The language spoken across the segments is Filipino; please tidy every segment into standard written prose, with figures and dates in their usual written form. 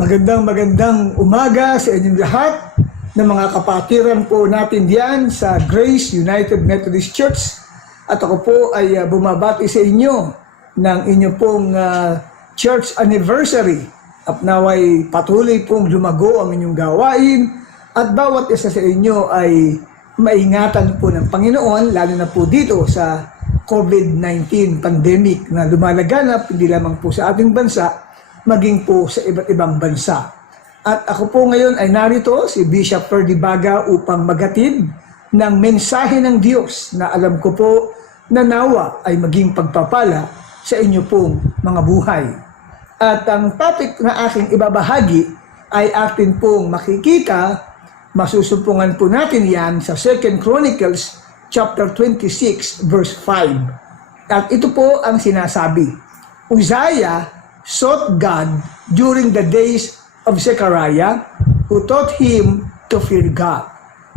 Magandang umaga sa inyong lahat ng mga kapatiran po natin diyan sa Grace United Methodist Church. At ako po ay bumabati sa inyo ng inyo pong church anniversary. At naway patuloy pong lumago ang inyong gawain at bawat isa sa inyo ay maingatan po ng Panginoon, lalo na po dito sa COVID-19 pandemic na lumalaganap hindi lamang po sa ating bansa, maging po sa iba't ibang bansa. At ako po ngayon ay narito, si Bishop Ferdy Baga, upang maghatid ng mensahe ng Diyos na alam ko po na nawa ay maging pagpapala sa inyo pong mga buhay. At ang topic na aking ibabahagi ay atin pong makikita, masusumpungan po natin yan sa 2 Chronicles chapter 26 verse 5. At ito po ang sinasabi: Uzziah sought God during the days of Zechariah, who taught him to fear God.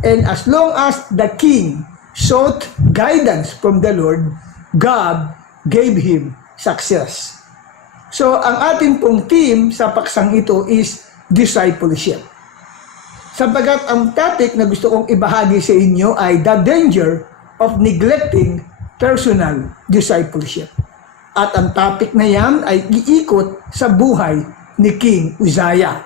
And as long as the king sought guidance from the Lord, God gave him success. So, ang ating pong team sa paksang ito is discipleship. Sapagat ang topic na gusto kong ibahagi sa inyo ay the danger of neglecting personal discipleship. At ang topic na yan ay iikot sa buhay ni King Uzziah.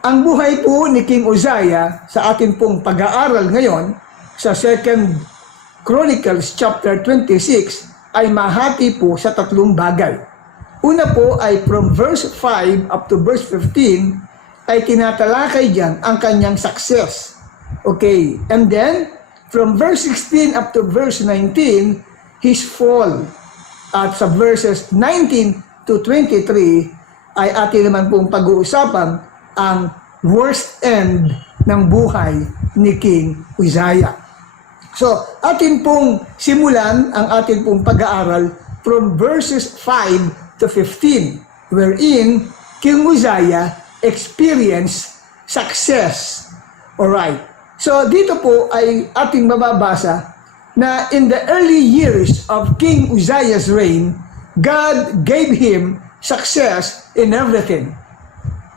Ang buhay po ni King Uzziah sa atin pong pag-aaral ngayon sa 2 Chronicles chapter 26 ay mahati po sa tatlong bagay. Una po ay from verse 5 up to verse 15 ay tinatalakay dyan ang kanyang success. Okay, and then from verse 16 up to verse 19, his fall. At sa verses 19 to 23 ay atin naman pong pag-uusapan ang worst end ng buhay ni King Uzziah. So, atin pong simulan ang atin pong pag-aaral from verses 5 to 15, wherein King Uzziah experienced success. Alright. So, dito po ay ating mababasa na in the early years of King Uzziah's reign, God gave him success in everything.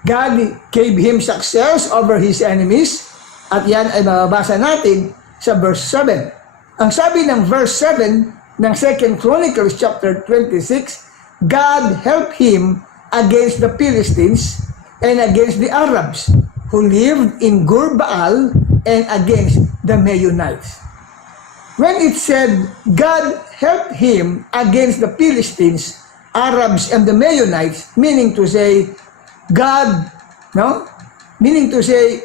God gave him success over his enemies, at yan ay mababasa natin sa verse 7. Ang sabi ng verse 7 ng 2 Chronicles chapter 26, God helped him against the Philistines and against the Arabs who lived in Gur Baal and against the Meunites. When it said God helped him against the Philistines, Arabs, and the Meunites, meaning to say God, meaning to say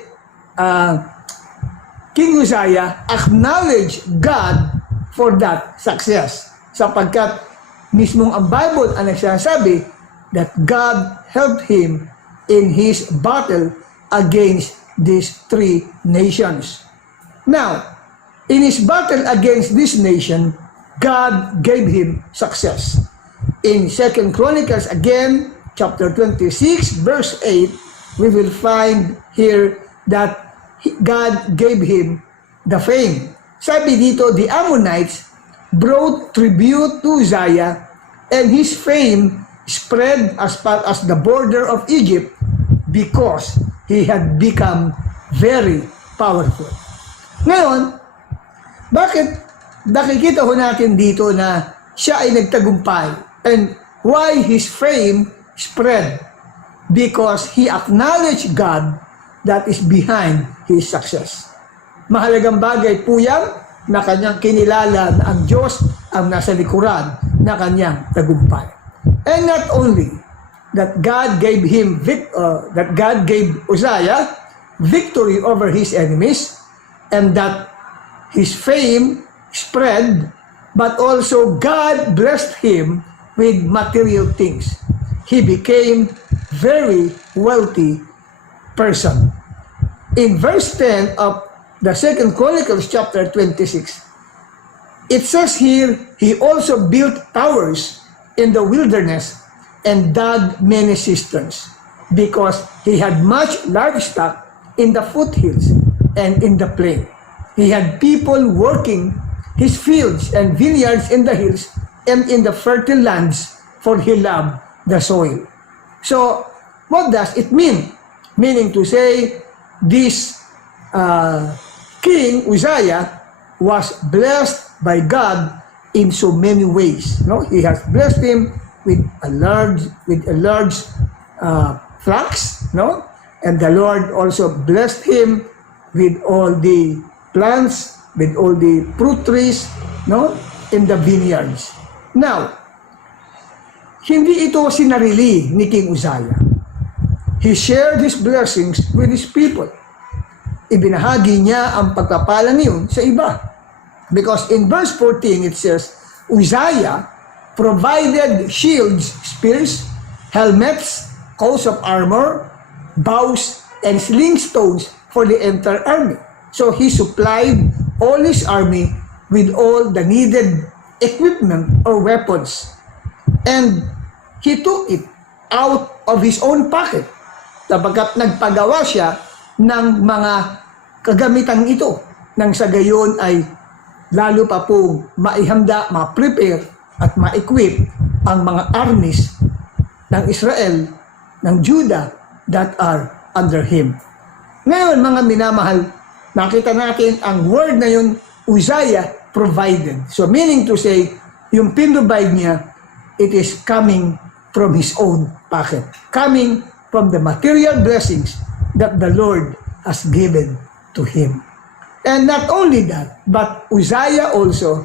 King Uzziah acknowledged God for that success, sapagkat mismong ang Bible ang nagsasabi that God helped him in his battle against these three nations. Now, in his battle against this nation, God gave him success. In 2 Chronicles again, chapter 26, verse 8, we will find here that God gave him the fame. Sabi dito, the Ammonites brought tribute to Uzziah, and his fame spread as far as the border of Egypt because he had become very powerful. Ngayon, bakit nakikita ho natin dito na siya ay nagtagumpay? And why his fame spread? Because he acknowledged God that is behind his success. Mahalagang bagay po yan na kanyang kinilala na ang Diyos ang nasa likuran na kanyang tagumpay. And not only that God gave Uzziah victory over his enemies, and that his fame spread, but also God blessed him with material things. He became very wealthy person. In verse 10 of the 2 Chronicles chapter 26, it says here, he also built towers in the wilderness and dug many cisterns, because he had much livestock in the foothills and in the plain. He had people working his fields and vineyards in the hills and in the fertile lands, for he loved the soil. So, What does it mean? Meaning to say, this King Uzziah was blessed by God in so many ways. No, He has blessed him with a large flocks. No, and the Lord also blessed him with all the plants, with all the fruit trees, no, in the vineyards. Now, hindi ito sinarili ni King Uzziah. He shared his blessings with his people. Ibinahagi niya ang pagpapalang iyon sa iba. Because in verse 14 it says, Uzziah provided shields, spears, helmets, coats of armor, bows, and sling stones for the entire army. So he supplied all his army with all the needed equipment or weapons. And he took it out of his own pocket. Sapagkat nagpagawa siya ng mga kagamitan ito, nang sa gayon ay lalo pa pong maihanda, ma-prepare at ma-equip ang mga armies ng Israel, ng Judah that are under him. Ngayon mga minamahal, nakita natin ang word na yun, Uzziah provided. So meaning to say, yung pinrovide niya, it is coming from his own pocket. Coming from the material blessings that the Lord has given to him. And not only that, but Uzziah also,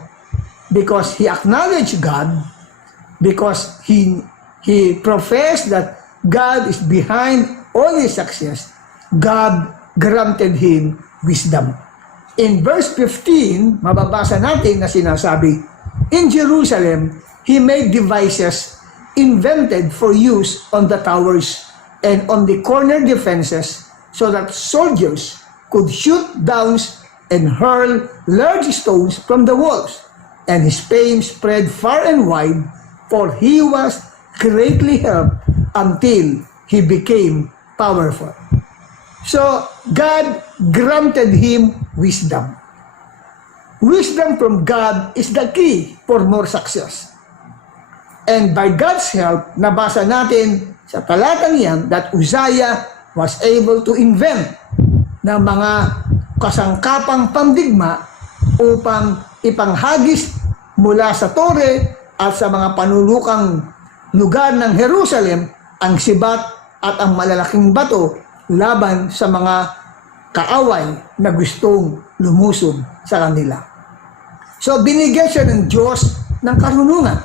because he acknowledged God, because he professed that God is behind all his success, God granted him wisdom. In verse 15, mababasa natin na sinasabi, in Jerusalem, he made devices invented for use on the towers and on the corner defenses so that soldiers could shoot down and hurl large stones from the walls. And his fame spread far and wide, for he was greatly helped until he became powerful. So, God granted him wisdom. Wisdom from God is the key for more success. And by God's help, nabasa natin sa talatang yan that Uzziah was able to invent ng mga kasangkapang pandigma upang ipanghagis mula sa tore at sa mga panulukang lugar ng Jerusalem ang sibat at ang malalaking bato laban sa mga kaaway na gustong lumusob sa kanila. So binigyan siya ng Diyos ng karunungan.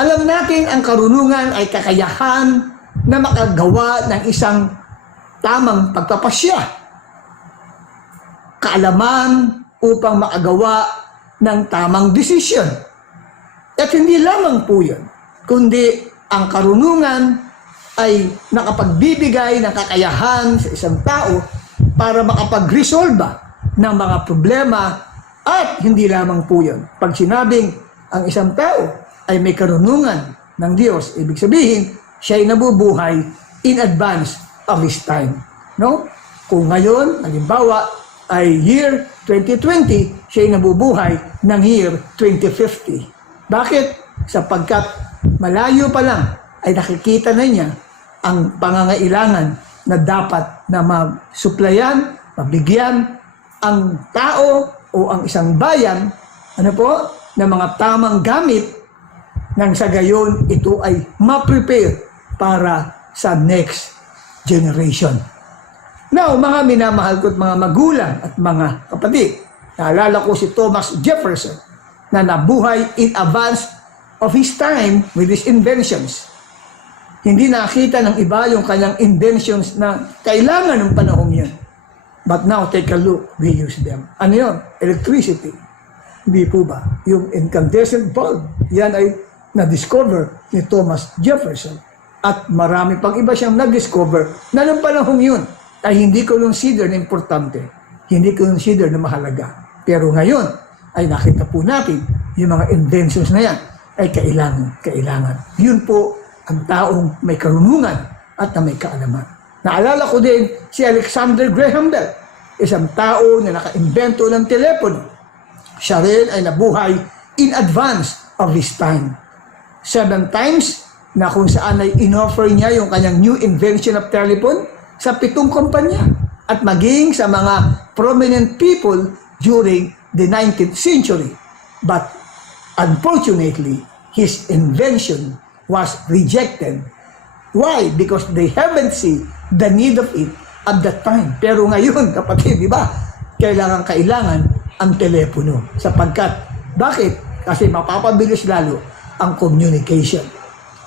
Alam natin ang karunungan ay kakayahan na makagawa ng isang tamang pagpapasya. Kaalaman upang makagawa ng tamang desisyon. At hindi lamang po yun, kundi ang karunungan ay nakapagbibigay ng kakayahan sa isang tao para makapag-resolba ng mga problema. At hindi lamang po yun. Pag sinabing ang isang tao ay may karunungan ng Diyos, ibig sabihin, siya ay nabubuhay in advance of his time. No? Kung ngayon, halimbawa, ay year 2020, siya ay nabubuhay ng year 2050. Bakit? Sapagkat malayo pa lang ay nakikita na niya ang pangangailangan na dapat na masuplayan, mabigyan ang tao o ang isang bayan, ng mga tamang gamit nang sa gayon ito ay ma-prepare para sa next generation. Now, mga minamahal ko't mga magulang at mga kapatid, naalala ko si Thomas Jefferson na nabuhay in advance of his time with his inventions. Hindi nakita ng iba yung kanyang inventions na kailangan ng panahon yan. But now, take a look, we use them. Ano yun? Electricity. Hindi po ba? Yung incandescent bulb, yan ay na-discover ni Thomas Jefferson. At marami pang iba siyang na-discover na ng panahon yun ay hindi ko consider na importante, hindi ko consider na mahalaga. Pero ngayon, ay nakita po natin yung mga inventions na yan ay kailangan. Yun po ang taong may karunungan at na may kaalaman. Naalala ko din si Alexander Graham Bell, isang tao na naka-invento ng telepono. Siya rin ay nabuhay in advance of his time. 7 times na kung saan ay inoffer niya yung kanyang new invention of telephone sa 7 kumpanya at maging sa mga prominent people during the 19th century. But unfortunately, his invention was rejected. Why? Because they haven't seen the need of it at that time. Pero ngayon, kapatid, di ba? Kailangan ang telepono. Sapagkat, bakit? Kasi mapapabilis lalo ang communication.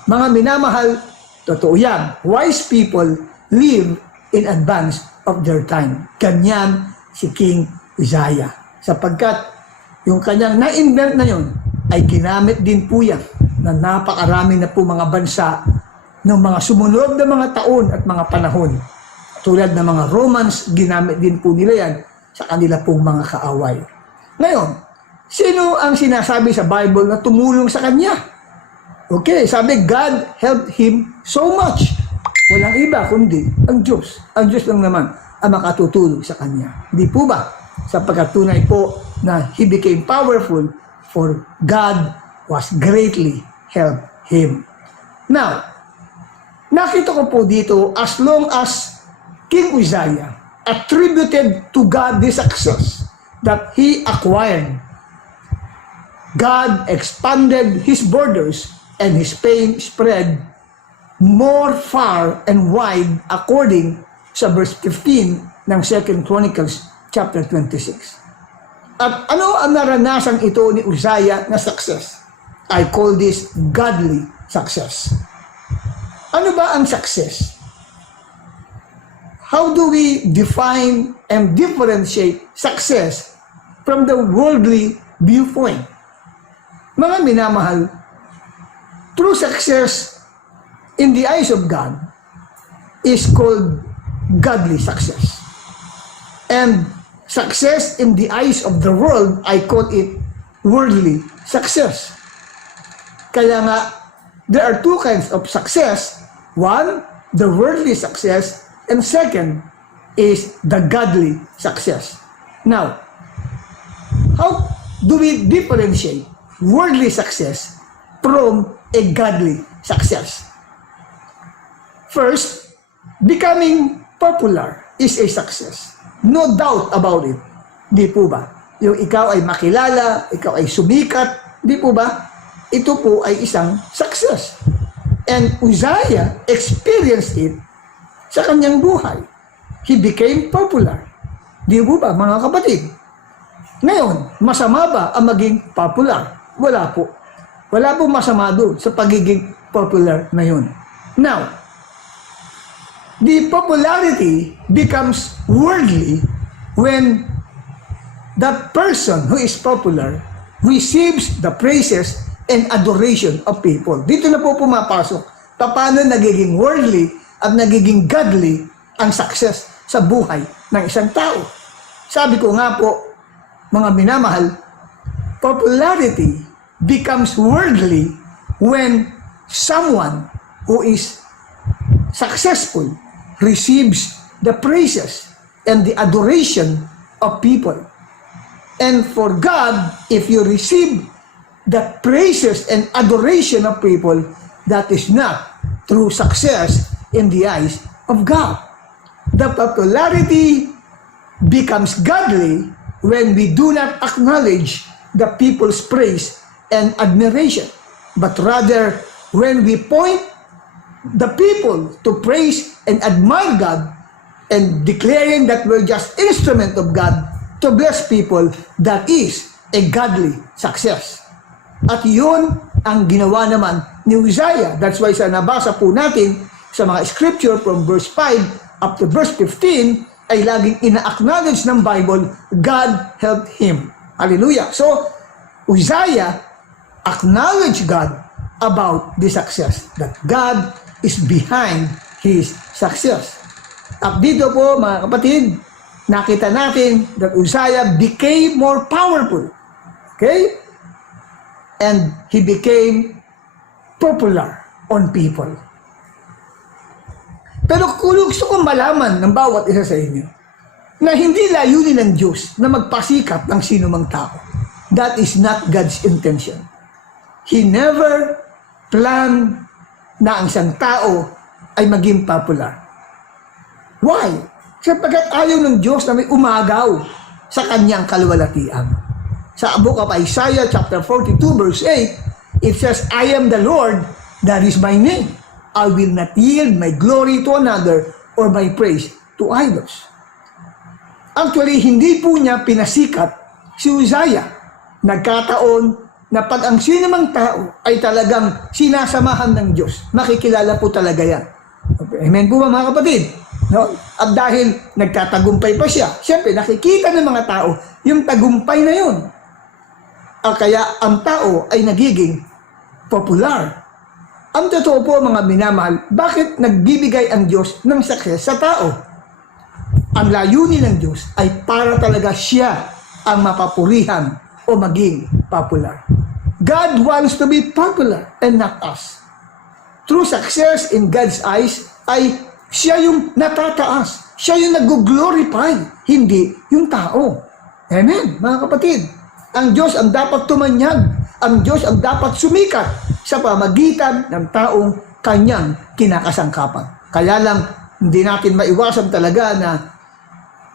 Mga minamahal, totoo yan. Wise people live in advance of their time. Ganyan si King Uzziah. Sapagkat yung kanyang na-invent na yun ay ginamit din po yan na napakarami na po mga bansa ng mga sumunod na mga taon at mga panahon. Tulad ng mga Romans, ginamit din po nila yan sa kanila pong mga kaaway. Ngayon, sino ang sinasabi sa Bible na tumulong sa kanya? Okay, sabi, God helped him so much. Walang iba kundi ang Diyos. Ang Diyos lang naman ang makatutulong sa kanya. Hindi po ba? Sapagkat tunay po na he became powerful for God was greatly helped him. Now, nakita ko po dito, as long as King Uzziah attributed to God the success that he acquired, God expanded his borders and his fame spread more far and wide according sa verse 15 ng 2 Chronicles chapter 26. At ano ang naranasang ito ni Uzziah na success? I call this godly success. Ano ba ang success? How do we define and differentiate success from the worldly viewpoint? Mga minamahal, true success in the eyes of God is called godly success. And success in the eyes of the world, I call it worldly success. Kaya nga, there are two kinds of success. One, the worldly success, and second is the godly success. Now, how do we differentiate worldly success from a godly success? First, becoming popular is a success. No doubt about it. Di po ba? Yung ikaw ay makilala, ikaw ay sumikat, di po ba? Ito po ay isang success. And Uzziah experienced it sa kanyang buhay. He became popular. Di po ba, mga kapatid? Ngayon, masama ba ang maging popular? Wala po. Wala pong masama doon sa pagiging popular na yun. Now, the popularity becomes worldly when that person who is popular receives the praises and adoration of people. Dito na po pumapasok. Paano nagiging worldly at nagiging godly ang success sa buhay ng isang tao? Sabi ko nga po, mga minamahal, popularity becomes worldly when someone who is successful receives the praises and the adoration of people. And for God, if you receive the praises and adoration of people, that is not true success in the eyes of God. The popularity becomes godly when we do not acknowledge the people's praise and admiration, but rather when we point the people to praise and admire God and declaring that we're just instrument of God to bless people, that is a godly success. At yun ang ginawa naman ni Uzziah. That's why sa nabasa po natin sa mga scripture from verse 5 up to verse 15 ay laging ina-acknowledge ng Bible, God helped him. Hallelujah. So, Uzziah acknowledged God about the success, that God is behind his success. At dito po, mga kapatid, nakita natin that Uzziah became more powerful. Okay? And he became popular on people. Pero kung gusto kong malaman ng bawat isa sa inyo na hindi layunin ng Diyos na magpasikat ng sino mang tao, that is not God's intention. He never planned na ang isang tao ay maging popular. Why? Sapagkat ayaw ng Diyos na may umagaw sa kanyang kaluwalhatian. Sa book of Isaiah chapter 42 verse 8, it says, I am the Lord, that is my name. I will not yield my glory to another or my praise to idols. Actually, hindi po niya pinasikat si Uzziah. Nagkataon na pag ang sinumang tao ay talagang sinasamahan ng Diyos, makikilala po talaga yan. Amen po ba mga kapatid? No? At dahil nagtatagumpay pa siya, siyempre nakikita ng mga tao yung tagumpay na yun. Kaya ang tao ay nagiging popular. Ang totoo po mga minamahal, bakit nagbibigay ang Diyos ng success sa tao? Ang layunin ng Diyos ay para talaga siya ang mapapurihan o maging popular. God wants to be popular and not us. True success in God's eyes ay siya yung natataas. Siya yung nag-glorify, hindi yung tao. Amen, mga kapatid. Ang Diyos ang dapat tumanyag. Ang Diyos ang dapat sumikat sa pamagitan ng taong kanyang kinakasangkapan. Kaya lang, hindi natin maiwasan talaga na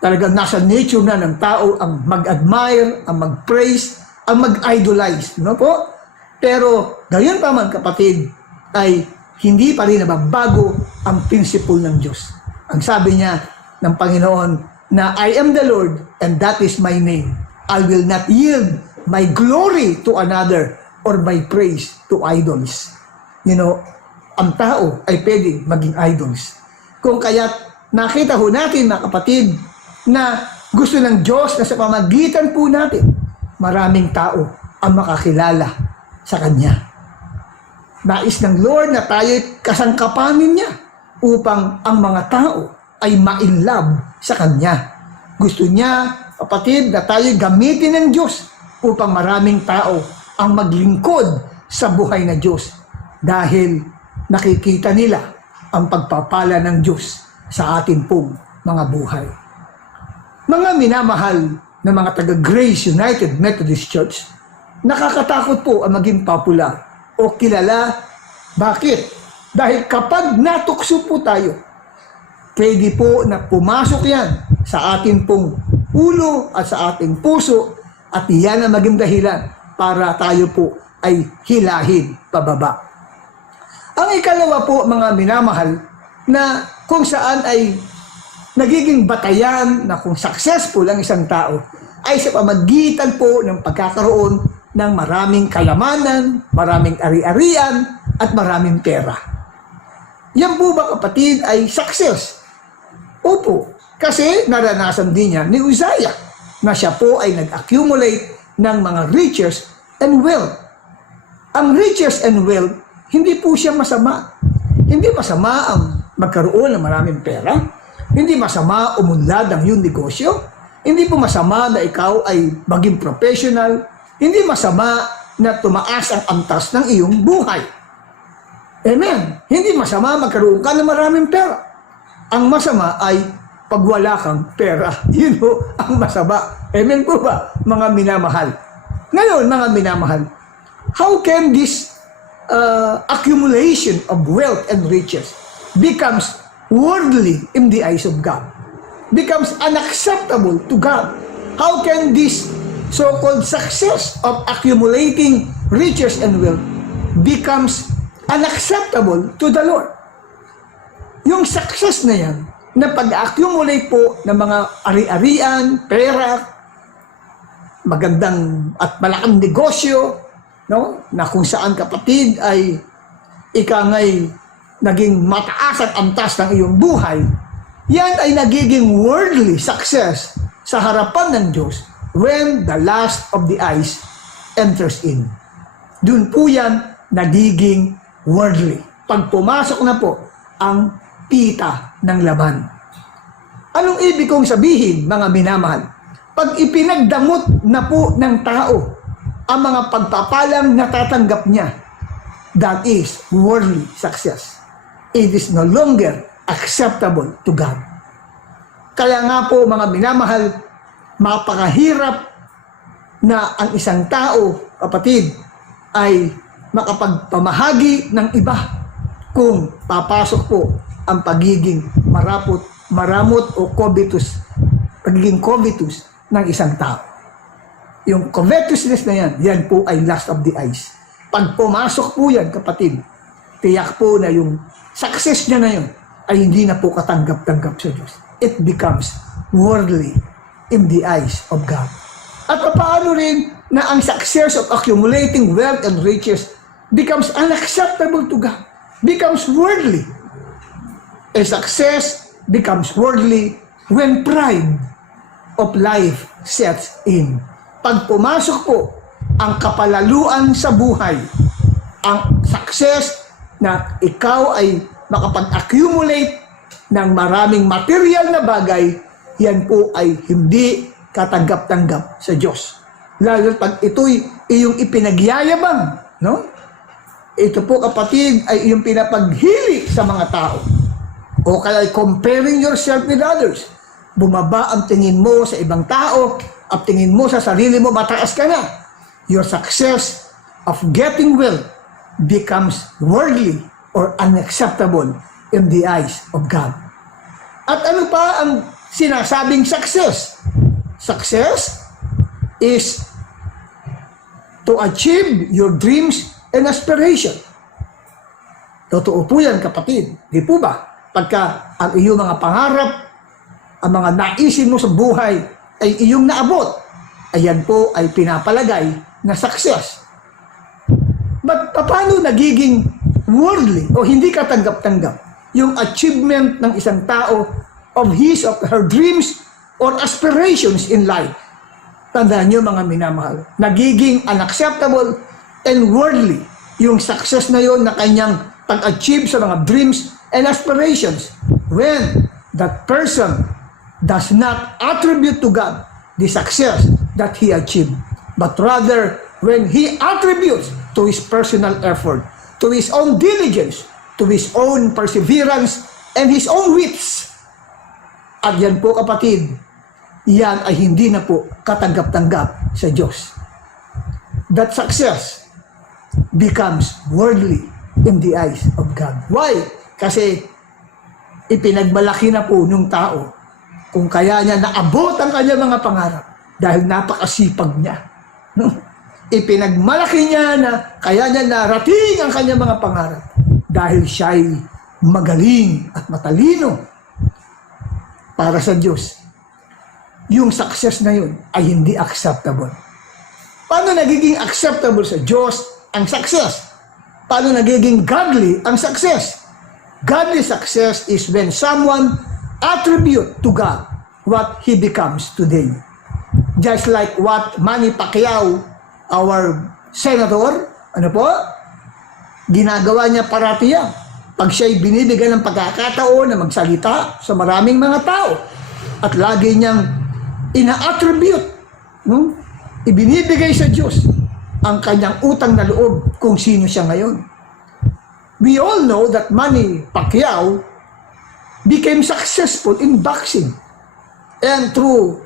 talagang nasa nature na ng tao ang mag-admire, ang mag-praise, ang mag-idolize. No po? Pero, gayon pa man kapatid, ay hindi pa rin nababago ang principle ng Diyos. Ang sabi niya ng Panginoon na I am the Lord and that is my name. I will not yield my glory to another or my praise to idols. You know, ang tao ay pwedeng maging idols. Kung kaya't nakita ho natin mga kapatid na gusto ng Diyos na sa pamagitan po natin, maraming tao ang makakilala sa Kanya. Nais ng Lord na tayo'y kasangkapanin niya upang ang mga tao ay ma-inlove sa Kanya. Gusto niya, kapatid, na tayo'y gamitin ng Diyos upang maraming tao ang maglingkod sa buhay na Diyos dahil nakikita nila ang pagpapala ng Diyos sa atin pong mga buhay. Mga minamahal na mga taga-Grace United Methodist Church, nakakatakot po ang maging popular o kilala. Bakit? Dahil kapag natukso po tayo, pwede po na pumasok yan sa ating pong ulo at sa ating puso at iyan ang maging dahilan para tayo po ay hilahin pababa. Ang ikalawa po mga minamahal na kung saan ay nagiging batayan na kung successful ang isang tao ay sa pamagitan po ng pagkakaroon ng maraming kayamanan, maraming ari-arian, at maraming pera. Yan po ba kapatid ay success? Opo, kasi naranasan din niya ni Uzziah na siya po ay nag-accumulate ng mga riches and wealth. Ang riches and wealth, hindi po siya masama. Hindi masama ang magkaroon ng maraming pera. Hindi masama umunlad ang iyong negosyo. Hindi po masama na ikaw ay maging professional. Hindi masama na tumaas ang antas ng iyong buhay. Amen. Hindi masama magkaroon ka ng maraming pera. Ang masama ay pag wala kang pera. Yun po ang masama. Amen po ba, mga minamahal? Ngayon, mga minamahal, how can this accumulation of wealth and riches becomes worldly in the eyes of God? Becomes unacceptable to God? How can this so-called success of accumulating riches and wealth becomes unacceptable to the Lord? Yung success na yan, na pag-accumulate po ng mga ari-arian, pera, magandang at malaking negosyo, no? Na kung saan kapatid ay ikangay naging mataas at antas ng iyong buhay, yan ay nagiging worldly success sa harapan ng Diyos when the lust of the eyes enters in. Doon po yan nagiging worldly. Pag pumasok na po ang pita ng laman. Anong ibig kong sabihin, mga minamahal? Pag ipinagdamot na po ng tao ang mga pagpapalang natatanggap niya, that is worldly success. It is no longer acceptable to God. Kaya nga po, mga minamahal, mapakahirap na ang isang tao, kapatid, ay makapagpamahagi ng iba kung papasok po ang pagiging maramot o pagiging covetous ng isang tao. Yung covetousness na yan, yan po ay lust of the eyes. Pag pumasok po yan, kapatid, tiyak po na yung success niya na yun ay hindi na po katanggap-tanggap sa Diyos. It becomes worldly in the eyes of God. At paano rin na ang success of accumulating wealth and riches becomes unacceptable to God, becomes worldly. A success becomes worldly when pride of life sets in. Pag pumasok po ang kapalaluan sa buhay, ang success na ikaw ay makapag-accumulate ng maraming material na bagay, yan po ay hindi katanggap-tanggap sa Diyos. Lalo pag ito'y iyong ipinagyayabang, no? Ito po, kapatid, ay iyong pinapaghili sa mga tao. O kaya comparing yourself with others. Bumaba ang tingin mo sa ibang tao at tingin mo sa sarili mo, mataas ka na. Your success of getting wealth becomes worldly or unacceptable in the eyes of God. At ano pa ang sinasabing success? Success is to achieve your dreams and aspiration. Totoo po yan, kapatid. Di po ba? Pagka ang iyong mga pangarap, ang mga naisin mo sa buhay ay iyong naabot, ayan po ay pinapalagay na success. But paano nagiging worldly o hindi katanggap-tanggap yung achievement ng isang tao of his or her dreams or aspirations in life? Tandaan nyo, mga minamahal, nagiging unacceptable and worldly yung success na yon na kanyang pag-achieve sa mga dreams and aspirations when that person does not attribute to God the success that he achieved, but rather when he attributes to his personal effort, to his own diligence, to his own perseverance, and his own wits. At yan po, kapatid, yan ay hindi na po katanggap-tanggap sa Diyos. That success becomes worldly in the eyes of God. Why? Kasi ipinagmalaki na po nung tao kung kaya niya naabot ang kanyang mga pangarap dahil napakasipag niya. Ipinagmalaki niya na kaya niya narating ang kanyang mga pangarap dahil siya'y magaling at matalino para sa Diyos. Yung success na yun ay hindi acceptable. Paano nagiging acceptable sa Diyos ang success? Paano nagiging godly ang success? Godly success is when someone attribute to God what he becomes today. Just like what Manny Pacquiao, our senator, ginagawa niya parati yan. Pag siya'y binibigyan ng pagkakataon na magsalita sa maraming mga tao at lagi niyang ina-attribute, ibinibigay sa Diyos ang kanyang utang na loob kung sino siya ngayon. We all know that Manny Pacquiao became successful in boxing. And through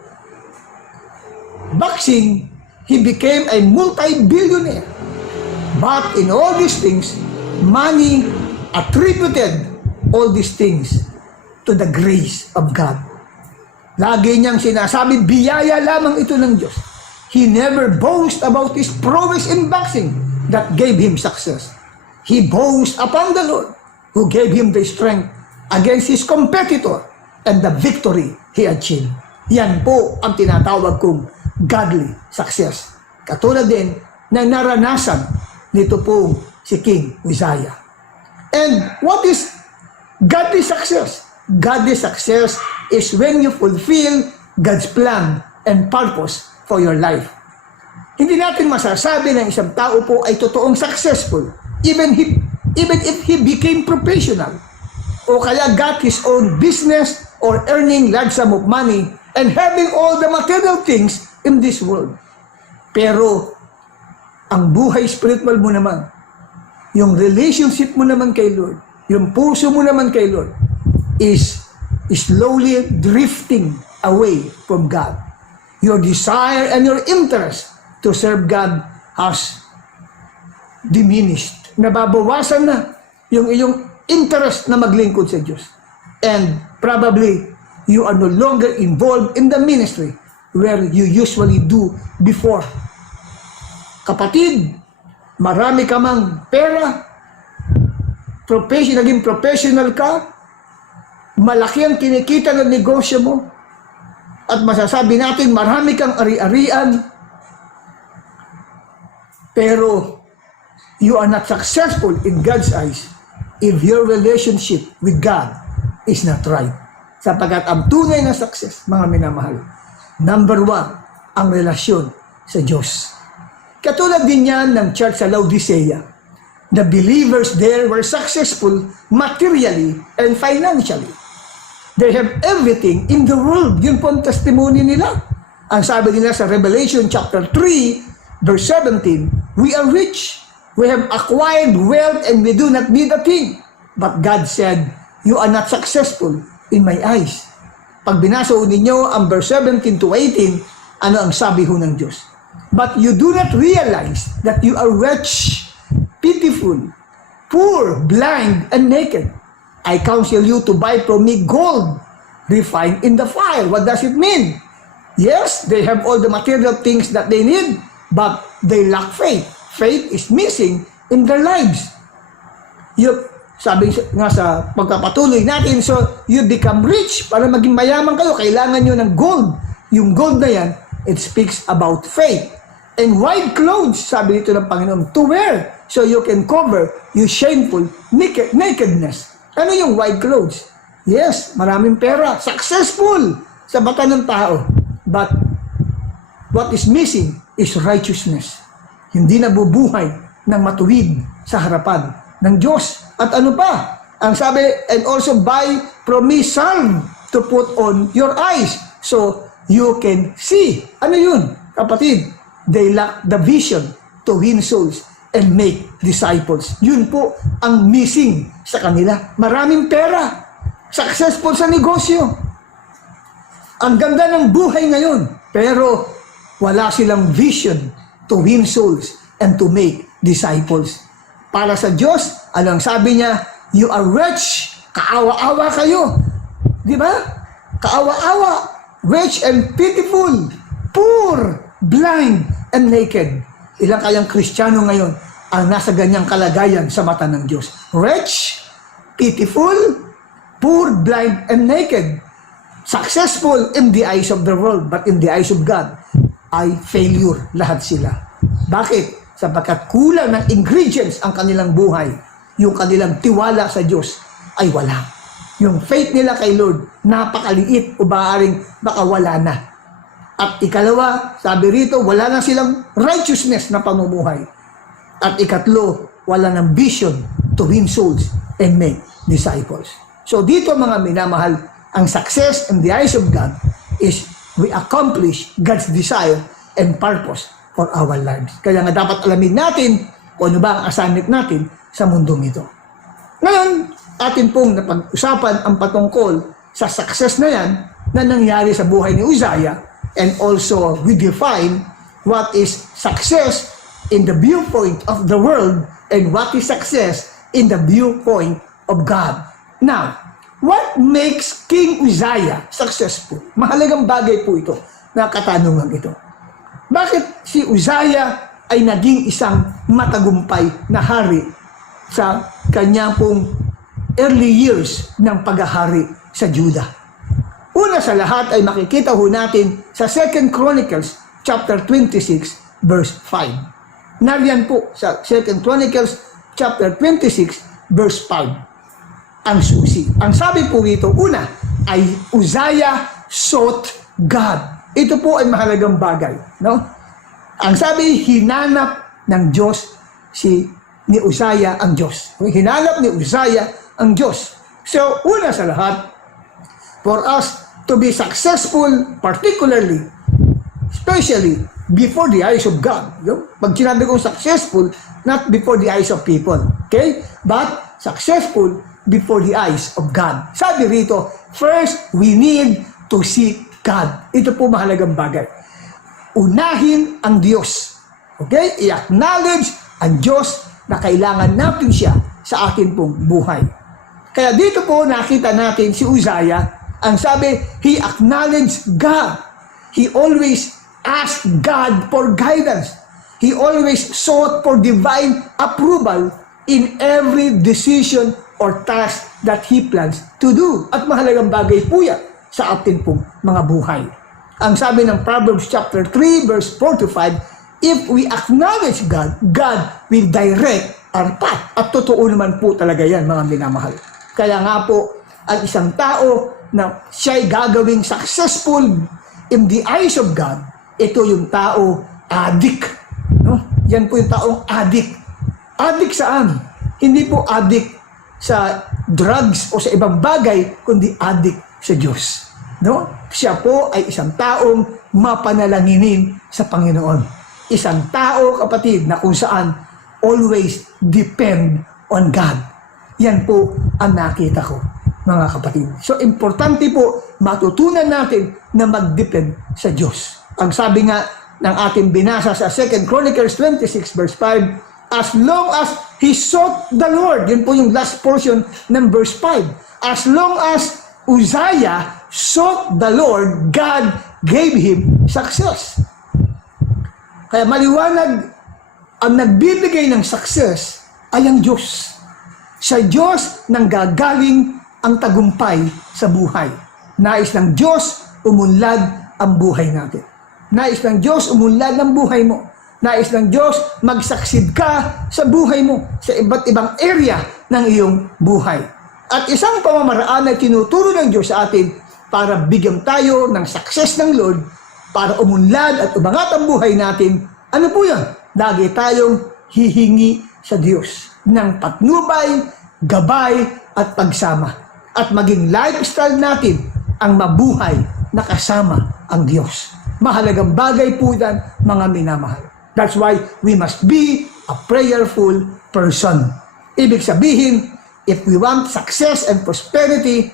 boxing, he became a multi-billionaire. But in all these things, Manny attributed all these things to the grace of God. Lagi niyang sinasabi, biyaya lamang ito ng Diyos. He never boasts about his prowess in boxing that gave him success. He boasts upon the Lord who gave him the strength against his competitor and the victory he achieved. Yan po ang tinatawag kong godly success. Katulad din na naranasan nito po si King Uzziah. And what is godly success? Godly success is when you fulfill God's plan and purpose for your life. Hindi natin masasabi na isang tao po ay totoong successful even if he became professional o kaya got his own business or earning large sum of money and having all the material things in this world. Pero ang buhay spiritual mo naman, yung relationship mo naman kay Lord, yung puso mo naman kay Lord is slowly drifting away from God. Your desire and your interest to serve God has diminished. Nababawasan na yung iyong interest na maglingkod sa Diyos. And probably, you are no longer involved in the ministry where you usually do before. Kapatid, marami ka mang pera, naging professional ka, malaki ang kinikita ng negosyo mo, at masasabi natin marami kang ari-arian, pero you are not successful in God's eyes if your relationship with God is not right. Sapagkat ang tunay na success, mga minamahal, number 1, ang relasyon sa Diyos. Katulad din yan ng church sa Laodicea. The believers there were successful materially and financially. They have everything in the world. Yun po ang testimony nila. Ang sabi nila sa Revelation chapter 3, verse 17, we are rich. We have acquired wealth and we do not need a thing. But God said, you are not successful in my eyes. Pag binasa ninyo ang verse 17 to 18, ano ang sabi ho ng Diyos? But you do not realize that you are wretched, pitiful, poor, blind, and naked. I counsel you to buy from me gold refined in the fire. What does it mean? Yes, they have all the material things that they need, but they lack faith. Faith is missing in their lives. Sabi nga sa pagpapatuloy natin, so you become rich. Para maging mayaman kayo, kailangan nyo ng gold. Yung gold na yan, it speaks about faith. And white clothes, sabi dito ng Panginoon, to wear, so you can cover your shameful nakedness. Ano yung white clothes? Yes, maraming pera, successful sa mata ng tao. But what is missing is righteousness. Hindi nabubuhay ng matuwid sa harapan ng Diyos. At ano pa? Ang sabi, and also buy from me salve to put on your eyes so you can see. Ano yun, kapatid? They lack the vision to win souls and make disciples. Yun po ang missing sa kanila. Maraming pera, successful sa negosyo. Ang ganda ng buhay ngayon, pero wala silang vision to win souls and to make disciples. Para sa Diyos, ano ang sabi niya? You are wretched. Kaawa-awa kayo. Di ba? Kaawa-awa. Wretched and pitiful. Poor, blind, and naked. Ilang kayang Kristiyano ngayon ang nasa ganyang kalagayan sa mata ng Diyos? Wretched, pitiful, poor, blind, and naked. Successful in the eyes of the world, but in the eyes of God, ay failure lahat sila. Bakit? Sapagkat kulang ng ingredients ang kanilang buhay. Yung kanilang tiwala sa Diyos ay wala. Yung faith nila kay Lord, napakaliit o maaaring baka wala na. At ikalawa, sabi rito, wala na silang righteousness na pamumuhay. At ikatlo, wala ng vision to win souls and make disciples. So dito mga minamahal, ang success in the eyes of God is we accomplish God's desire and purpose for our lives. Kaya nga dapat alamin natin kung ano ba ang assignment natin sa mundong ito. Ngayon, atin pong napag-usapan ang patungkol sa success na yan na nangyari sa buhay ni Uzziah, and also we define what is success in the viewpoint of the world and what is success in the viewpoint of God. Now, what makes King Uzziah successful? Mahalagang bagay po ito na katanungan ito. Bakit si Uzziah ay naging isang matagumpay na hari sa kanyang pong early years ng paghahari sa Judah? Una sa lahat ay makikita ho natin sa 2 Chronicles chapter 26 verse 5. Nariyan po sa 2 Chronicles chapter 26 verse 5 ang susi. Ang sabi po rito, una ay Uzziah sought God. Ito po ay mahalagang bagay, no? Ang sabi, hinanap ng Diyos ni Uzziah ang Diyos. Hinanap ni Uzziah ang Diyos. So, una sa lahat, for us to be successful, particularly, especially before the eyes of God. Pag sinabi kong successful, not before the eyes of people. Okay? But successful before the eyes of God. Sabi rito, first, we need to seek God. Ito po mahalagang bagay. Unahin ang Diyos. Okay? I-acknowledge ang Diyos na kailangan natin siya sa atin pong buhay. Kaya dito po nakita natin si Uzziah, ang sabi, he acknowledged God. He always asked God for guidance. He always sought for divine approval in every decision or task that he plans to do. At mahalagang bagay po yan sa atin pong mga buhay. Ang sabi ng Proverbs chapter 3 verse 4 to 5, if we acknowledge God, God will direct our path. At totoo naman po talaga yan, mga minamahal. Kaya nga po, ang isang tao na siya'y gagawing successful in the eyes of God, ito yung tao addict. No? Yan po yung taong addict. Addict saan? Hindi po addict sa drugs o sa ibang bagay, kundi addict sa Diyos. No? Siya po ay isang taong mapanalanginin sa Panginoon. Isang tao, kapatid, na kung saan always depend on God. Yan po ang nakita ko, mga kapatid. So, importante po, matutunan natin na mag-depend sa Diyos. Ang sabi nga ng ating binasa sa 2 Chronicles 26 verse 5, as long as he sought the Lord, yun po yung last portion ng verse 5, as long as Uzziah sought the Lord, God gave him success. Kaya maliwanag, ang nagbibigay ng success ay ang Diyos. Sa Diyos nang gagaling ang tagumpay sa buhay. Nais ng Diyos umunlad ang buhay natin. Nais ng Diyos umunlad ang buhay mo. Nais ng Diyos magsaksid ka sa buhay mo, sa iba't ibang area ng iyong buhay. At isang pamamaraan na tinuturo ng Diyos sa atin para bigyan tayo ng success ng Lord, para umunlad at umangat ang buhay natin, ano po yan? Lagi tayong hihingi sa Diyos ng patnubay, gabay at pagsama. At maging lifestyle natin ang mabuhay na kasama ang Diyos. Mahalagang bagay po yan, mga minamahal. That's why we must be a prayerful person. Ibig sabihin, if we want success and prosperity,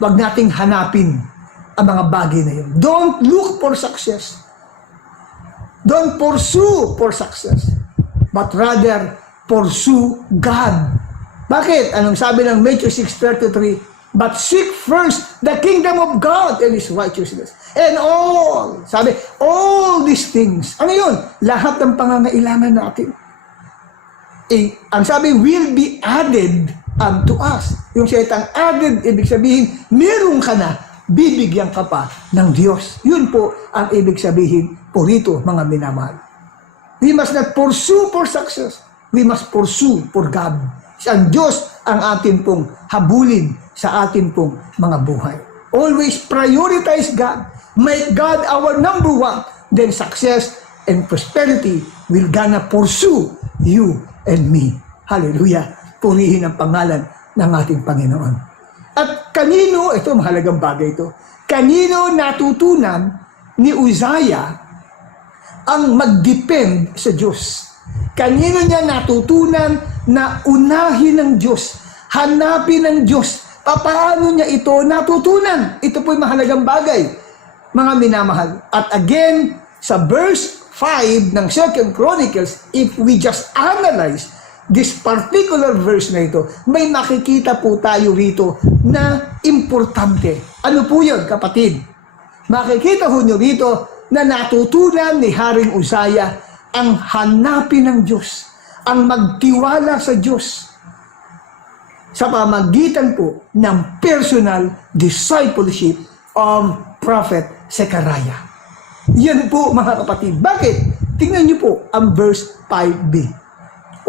wag nating hanapin ang mga bagay na yun. Don't look for success. Don't pursue for success. But rather, pursue God. Bakit? Anong sabi ng Matthew 6:33? But seek first the kingdom of God and His righteousness. And all, sabi, all these things. Ano yun? Lahat ng pangangailangan natin. Ang sabi, will be added unto us. Yung salitang added, ibig sabihin, meron ka na, bibigyan ka pa ng Diyos. Yun po ang ibig sabihin po rito, mga minamahal. We must not pursue for success. We must pursue for God. Ang Diyos ang atin pong habulin sa atin pong mga buhay. Always prioritize God. Make God our number one. Then success and prosperity will gonna pursue you and me. Hallelujah. Purihin ang pangalan ng ating Panginoon. At kanino, ito mahalagang bagay ito, kanino natutunan ni Uzziah ang mag-depend sa Diyos? Kanino niya natutunan na unahin ng Diyos, hanapin ng Diyos? Paano niya ito natutunan? Ito po'y mahalagang bagay, mga minamahal. At again, sa verse 5 ng 2 Chronicles, if we just analyze this particular verse na ito, may makikita po tayo rito na importante. Ano po yun, kapatid? Makikita ho nyo rito na natutunan ni Haring Uzziah ang hanapin ng Diyos, ang magtiwala sa Diyos sa pamagitan po ng personal discipleship of Prophet Zechariah. Yan po, mga kapatid. Bakit? Tingnan niyo po ang verse 5b.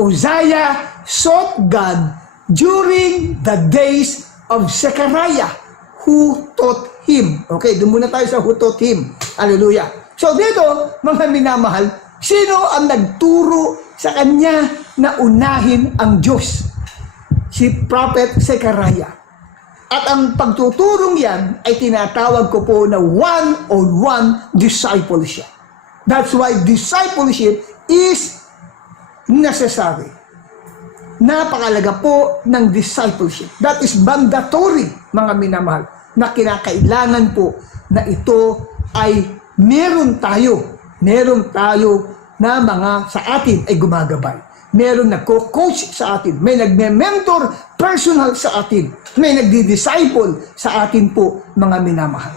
Uzziah sought God during the days of Zechariah, who taught him. Okay, doon muna tayo sa who taught him. Hallelujah. So dito, mga minamahal, sino ang nagturo sa kanya na unahin ang Diyos? Si Prophet Zechariah. At ang pagtuturong yan ay tinatawag ko po na one-on-one discipleship. That's why discipleship is necessary. Napakalaga po ng discipleship. That is mandatory, mga minamahal, na kinakailangan po na ito ay meron tayo na mga sa atin ay gumagabay. Meron nagko-coach sa atin. May nagme-mentor personal sa atin. May nagdi-disciple sa atin po, mga minamahal.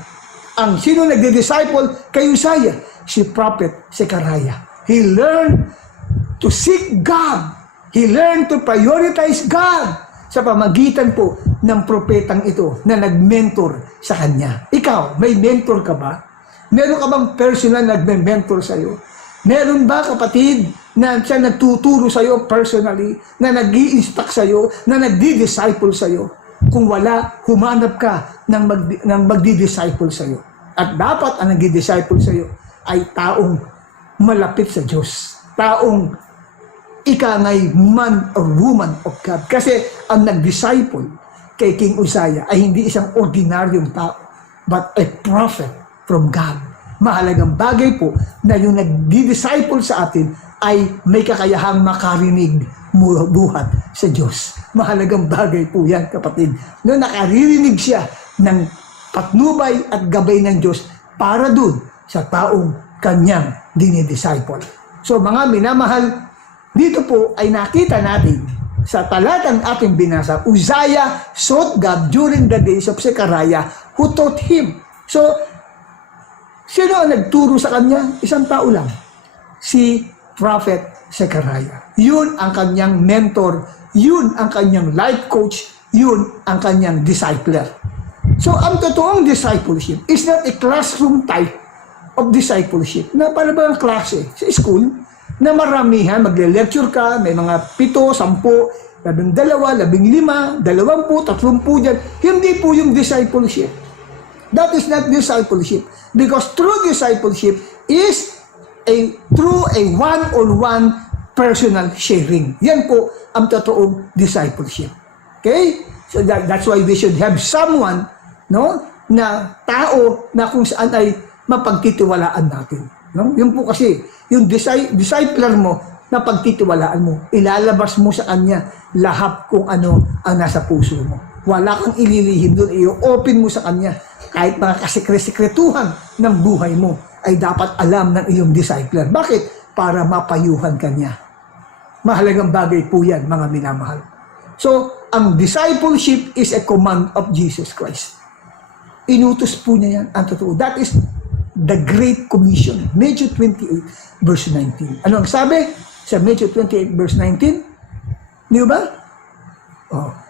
Ang sino nagdi-disciple kay Uzziah? Si Prophet Zechariah. He learned to seek God. He learned to prioritize God sa pamagitan po ng propetang ito na nag-mentor sa kanya. Ikaw, may mentor ka ba? Meron ka bang personal nagme-mentor sa iyo? Meron ba, kapatid, na siya nagtuturo sa iyo personally, na nag-i-instruct sa iyo, na nagdi-disciple sa iyo? Kung wala, humanap ka ng magdi-disciple sa iyo. At dapat ang nagdi-disciple sa iyo ay taong malapit sa Diyos. Taong ikangay man or woman of God. Kasi ang nag-disciple kay King Uzziah ay hindi isang ordinaryong tao, but a prophet from God. Mahalagang bagay po na yung nag-disciple sa atin ay may kakayahang makarinig buhat sa Diyos. Mahalagang bagay po yan, kapatid. No, nakaririnig siya ng patnubay at gabay ng Diyos para dun sa taong kanyang dinidisciple. So mga minamahal, dito po ay nakita natin sa talatang ating binasa, Uzziah sought God during the days of Zechariah who taught him. So, sino ang nagturo sa kanya? Isang tao lang. Si Prophet Zechariah. Yun ang kanyang mentor. Yun ang kanyang life coach. Yun ang kanyang discipler. So, ang totoong discipleship is not a classroom type of discipleship. Na para ba ang klase sa school na maramihan, magle-lecture ka, may mga 7, 10, 12, 15, 20, 30 dyan. Hindi po yung discipleship. That is not discipleship. Because true discipleship is through a one-on-one personal sharing. Yan po ang totoong discipleship. Okay? So that's why we should have someone, no, na tao na kung saan ay mapagtitiwalaan natin. No? Yun po kasi, yung discipler mo na pagtitiwalaan mo, ilalabas mo sa kanya lahat kung ano ang nasa puso mo. Wala kang ililihim doon, i-open mo sa kanya. Kahit mga kasikretuhan ng buhay mo ay dapat alam ng iyong discipler. Bakit? Para mapayuhan kanya. Mahalagang bagay po yan, mga minamahal. So, ang discipleship is a command of Jesus Christ. Inutos po niya yan, ang totoo. That is the Great Commission. Matthew 28, verse 19. Ano ang sabi sa Matthew 28, verse 19? Di ba?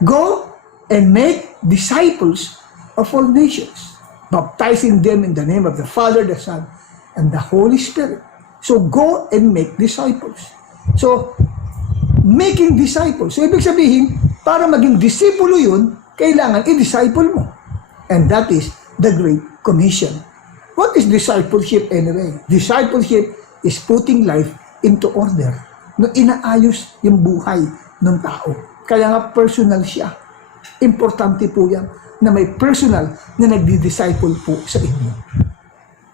Go and make disciples of all nations, baptizing them in the name of the Father, the Son, and the Holy Spirit. So, go and make disciples. So, making disciples. So, ibig sabihin, para maging disipulo yun, kailangan i-disciple mo. And that is the Great Commission. What is discipleship anyway? Discipleship is putting life into order. No, inaayos yung buhay ng tao. Kaya nga personal siya. Importante po yan na may personal na nagdi-disciple po sa inyo.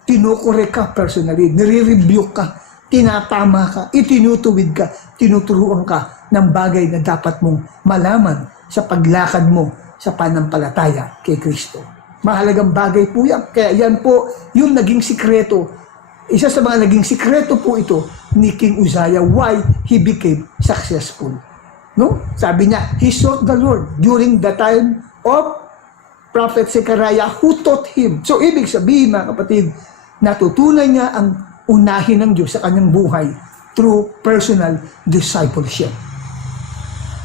Tinukorek ka personally, nire-rebuke ka, tinatama ka, itinutuwid ka, tinuturuan ka ng bagay na dapat mong malaman sa paglakad mo sa panampalataya kay Kristo. Mahalagang bagay po yan. Kaya yan po yung naging sikreto. Isa sa mga naging sikreto po ito ni King Uzziah, why he became successful. No? Sabi niya, he sought the Lord during the time of Prophet Zechariah who taught him. So, ibig sabihin, mga kapatid, natutunan niya ang unahin ng Diyos sa kanyang buhay through personal discipleship.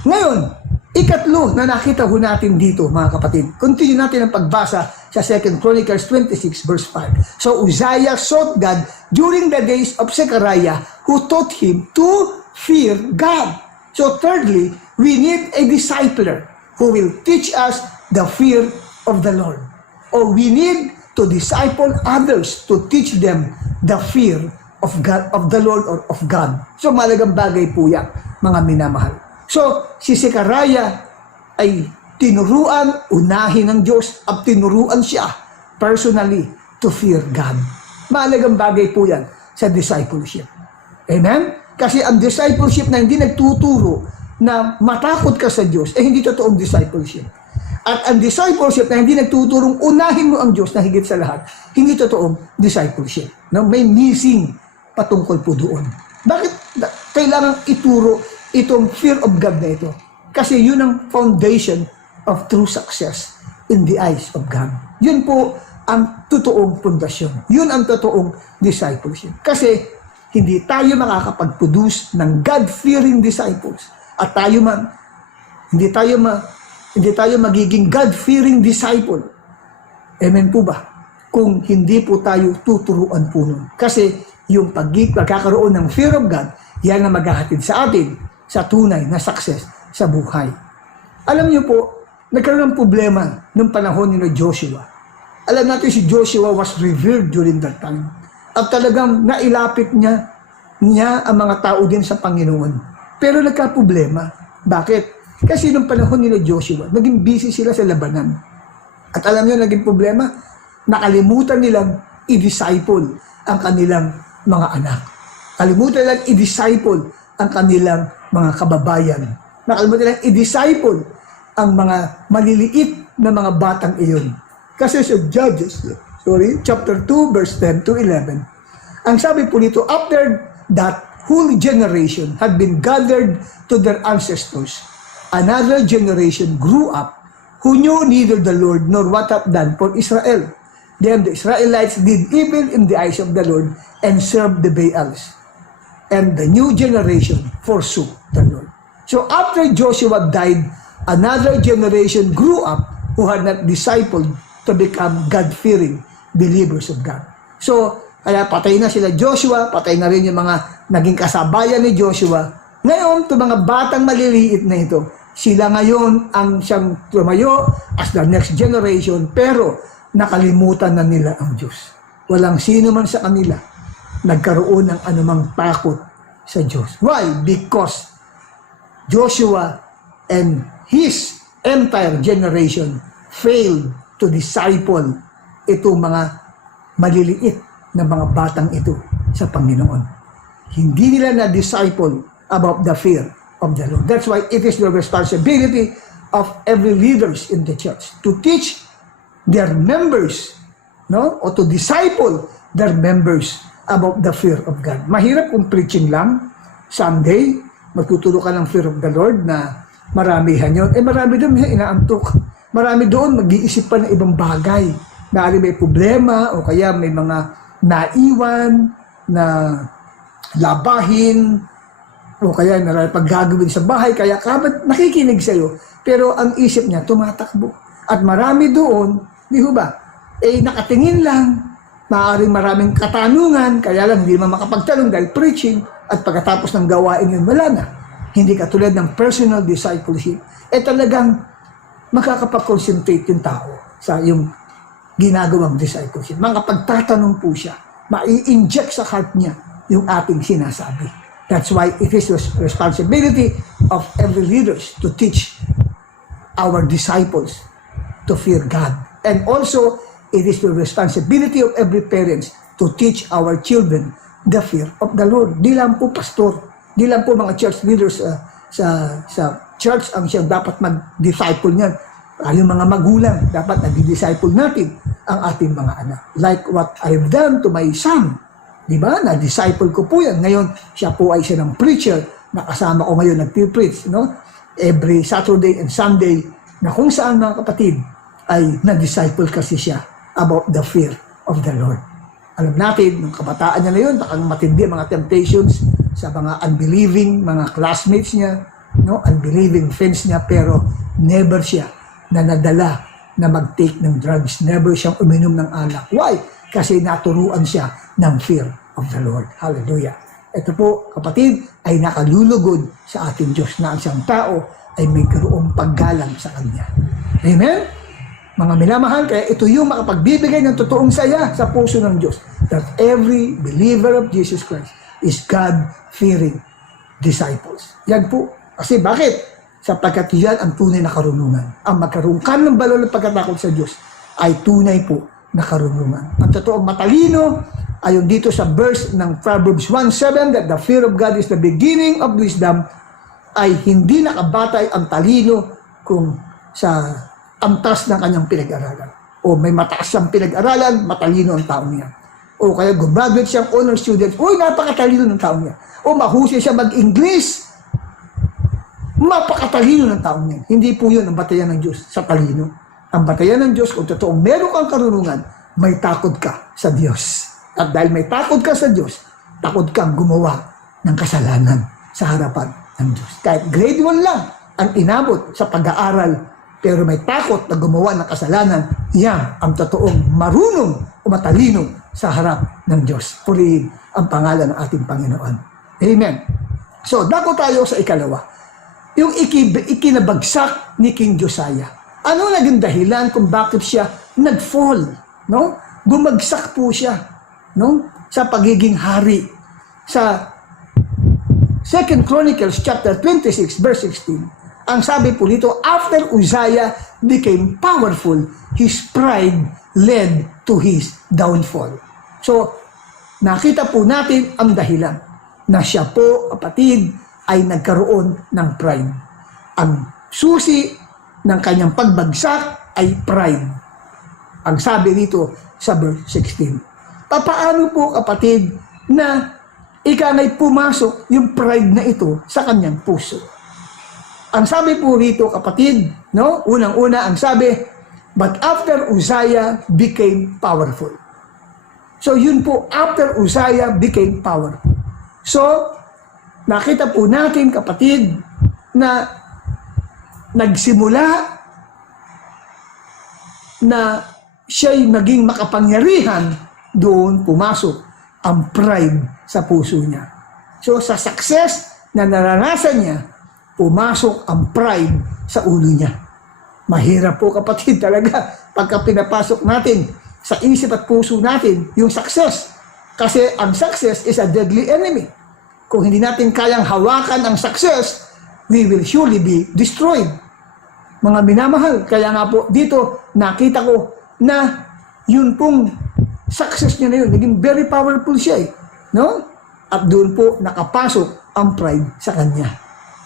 Ngayon, ikatlo na nakita ho natin dito, mga kapatid. Continue natin ang pagbasa sa 2 Chronicles 26, verse 5. So, Uzziah sought God during the days of Zechariah who taught him to fear God. So, thirdly, we need a discipler who will teach us the fear of the Lord. Or we need to disciple others to teach them the fear of God, of the Lord or of God. So, malagang bagay po yan, mga minamahal. So, si Zechariah ay tinuruan, unahin ng Diyos at tinuruan siya personally to fear God. Mahalagang bagay po yan sa discipleship. Amen? Kasi ang discipleship na hindi nagtuturo na matakot ka sa Diyos, hindi totoong discipleship. At ang discipleship na hindi nagtuturong unahin mo ang Diyos na higit sa lahat, hindi totoong discipleship. No? May missing patungkol po doon. Bakit kailangan ituro, itong fear of God na ito. Kasi yun ang foundation of true success in the eyes of God. Yun po ang totoong pundasyon. Yun ang totoong discipleship. Kasi hindi tayo makakapag-produce ng God-fearing disciples. At hindi tayo magiging God-fearing disciple. Amen po ba? Kung hindi po tayo tuturuan po nun. Kasi yung pagkakaroon ng fear of God, yan ang maghahatid sa atin sa tunay na success sa buhay. Alam niyo po, nagkaroon ng problema nung panahon ni Joshua. Alam natin si Joshua was revered during that time. At talagang nailapit niya ang mga tao din sa Panginoon. Pero nagka-problema. Bakit? Kasi nung panahon ni Joshua, naging busy sila sa labanan. At alam niyo, naging problema, nakalimutan nilang i-disciple ang kanilang mga anak. Kalimutan nilang i-disciple ang kanilang mga kababayan. Nakalimutan nilang i-disciple ang mga maliliit na mga batang iyon. Kasi sa Judges, chapter 2, verse 10 to 11, ang sabi po nito, after that whole generation had been gathered to their ancestors, another generation grew up who knew neither the Lord nor what hath done for Israel. Then the Israelites did evil in the eyes of the Lord and served the Baals. And the new generation forsook the Lord. So after Joshua died, another generation grew up who had not discipled to become God-fearing believers of God. So, kaya patay na sila Joshua, patay na rin yung mga naging kasabayan ni Joshua. Ngayon, itong mga batang maliliit na ito, sila ngayon ang siyang tumayo as the next generation, pero nakalimutan na nila ang Diyos. Walang sino man sa kanila nagkaroon ng anumang takot sa Diyos. Why? Because Joshua and his entire generation failed to disciple itong mga maliliit na mga batang ito sa Panginoon. Hindi nila na-disciple about the fear of the Lord. That's why it is the responsibility of every leaders in the church to teach their members, or to disciple their members about the fear of God. Mahirap kung preaching lang, Sunday, magtuturo ka ng fear of the Lord na maramihan yun. Marami doon may inaantok. Marami doon mag-iisip pa ng ibang bagay. Maaari may problema o kaya may mga naiwan na labahin o kaya paggagawin sa bahay. Kaya kabat nakikinig sa'yo. Pero ang isip niya tumatakbo. At marami doon, di ba? Nakatingin lang. Maaaring maraming katanungan, kaya lang hindi naman makapagtanong dahil preaching, at pagkatapos ng gawain yun, wala na. Hindi katulad ng personal discipleship. Talagang makakapag-concentrate yung tao sa yung ginagawang discipleship. Makapagtatanong po siya, mai-inject sa heart niya yung ating sinasabi. That's why it is the responsibility of every leaders to teach our disciples to fear God. And also, it is the responsibility of every parents to teach our children the fear of the Lord. Di lang po pastor, di lang po mga church leaders sa church ang siyang dapat mag-disciple niyan. Yung mga magulang, dapat nag-disciple natin ang ating mga anak. Like what I've done to my son. Di ba? Na-disciple ko po yan. Ngayon, siya po ay siya ng preacher. Nakasama ko ngayon nag-preach, every Saturday and Sunday, na kung saan mga kapatid ay na-disciple kasi siya about the fear of the Lord. Alam natin, nung kabataan niya na yun, bakang matindi mga temptations sa mga unbelieving, mga classmates niya, unbelieving friends niya, pero never siya na nadala na mag-take ng drugs. Never siyang uminom ng alak. Why? Kasi naturuan siya ng fear of the Lord. Hallelujah. Ito po, kapatid, ay nakalulugod sa ating Diyos na ang siyang tao ay may karoong paggalang sa Kanya. Amen? Mga minamahal, kaya ito yung makapagbibigay ng totoong saya sa puso ng Diyos. That every believer of Jesus Christ is God-fearing disciples. Yan po. Kasi bakit? Sapagkat yan ang tunay na karunungan. Ang magkaroon ka ng balon ng pagkatakot sa Diyos ay tunay po na karunungan. Ang totoong matalino, ayon dito sa verse ng Proverbs 1:7, that the fear of God is the beginning of wisdom, ay hindi nakabatay ang talino kung sa amtas ng kanyang pinag-aralan. O may mataas siyang pinag-aralan, matalino ang tao niya. O kaya graduate siyang honor student, uy, napakatalino ng tao niya. O mahusay siya mag-English, Mapakatalino ng taong yan. Hindi po yun ang batayan ng Diyos sa talino. Ang batayan ng Diyos, kung totoong meron kang karunungan, may takot ka sa Diyos. At dahil may takot ka sa Diyos, takot kang gumawa ng kasalanan sa harapan ng Diyos. Kahit grade 1 lang ang inabot sa pag-aaral, pero may takot na gumawa ng kasalanan, yan ang totoong marunong o matalino sa harap ng Diyos. Purihin ang pangalan ng ating Panginoon. Amen. So, dako tayo sa ikalawa. Yung ikinabagsak ni King Josiah. Ano naging dahilan kung bakit siya nag-fall? No? Bumagsak po siya, no? Sa pagiging hari. Sa 2 Chronicles chapter 26 verse 16, ang sabi po dito, after Uzziah became powerful, his pride led to his downfall. So, nakita po natin ang dahilan na siya po, kapatid, ay nagkaroon ng pride. Ang susi ng kanyang pagbagsak ay pride. Ang sabi dito sa verse 16. Paano po, kapatid, na ikangay pumasok yung pride na ito sa kanyang puso? Ang sabi po rito, kapatid, no? Unang-una, ang sabi, but after Uzziah became powerful. So, yun po, after Uzziah became powerful. So, nakita po natin, kapatid, na nagsimula na siya'y naging makapangyarihan, doon pumasok ang pride sa puso niya. So, sa success na naranasan niya, pumasok ang pride sa ulo niya. Mahirap po, kapatid, talaga pagka pinapasok natin sa isip at puso natin yung success. Kasi ang success is a deadly enemy. Kung hindi natin kayang hawakan ang success, we will surely be destroyed. Mga minamahal, kaya nga po dito nakita ko na yun pong success niya na yun, naging very powerful siya no? At doon po nakapasok ang pride sa kanya.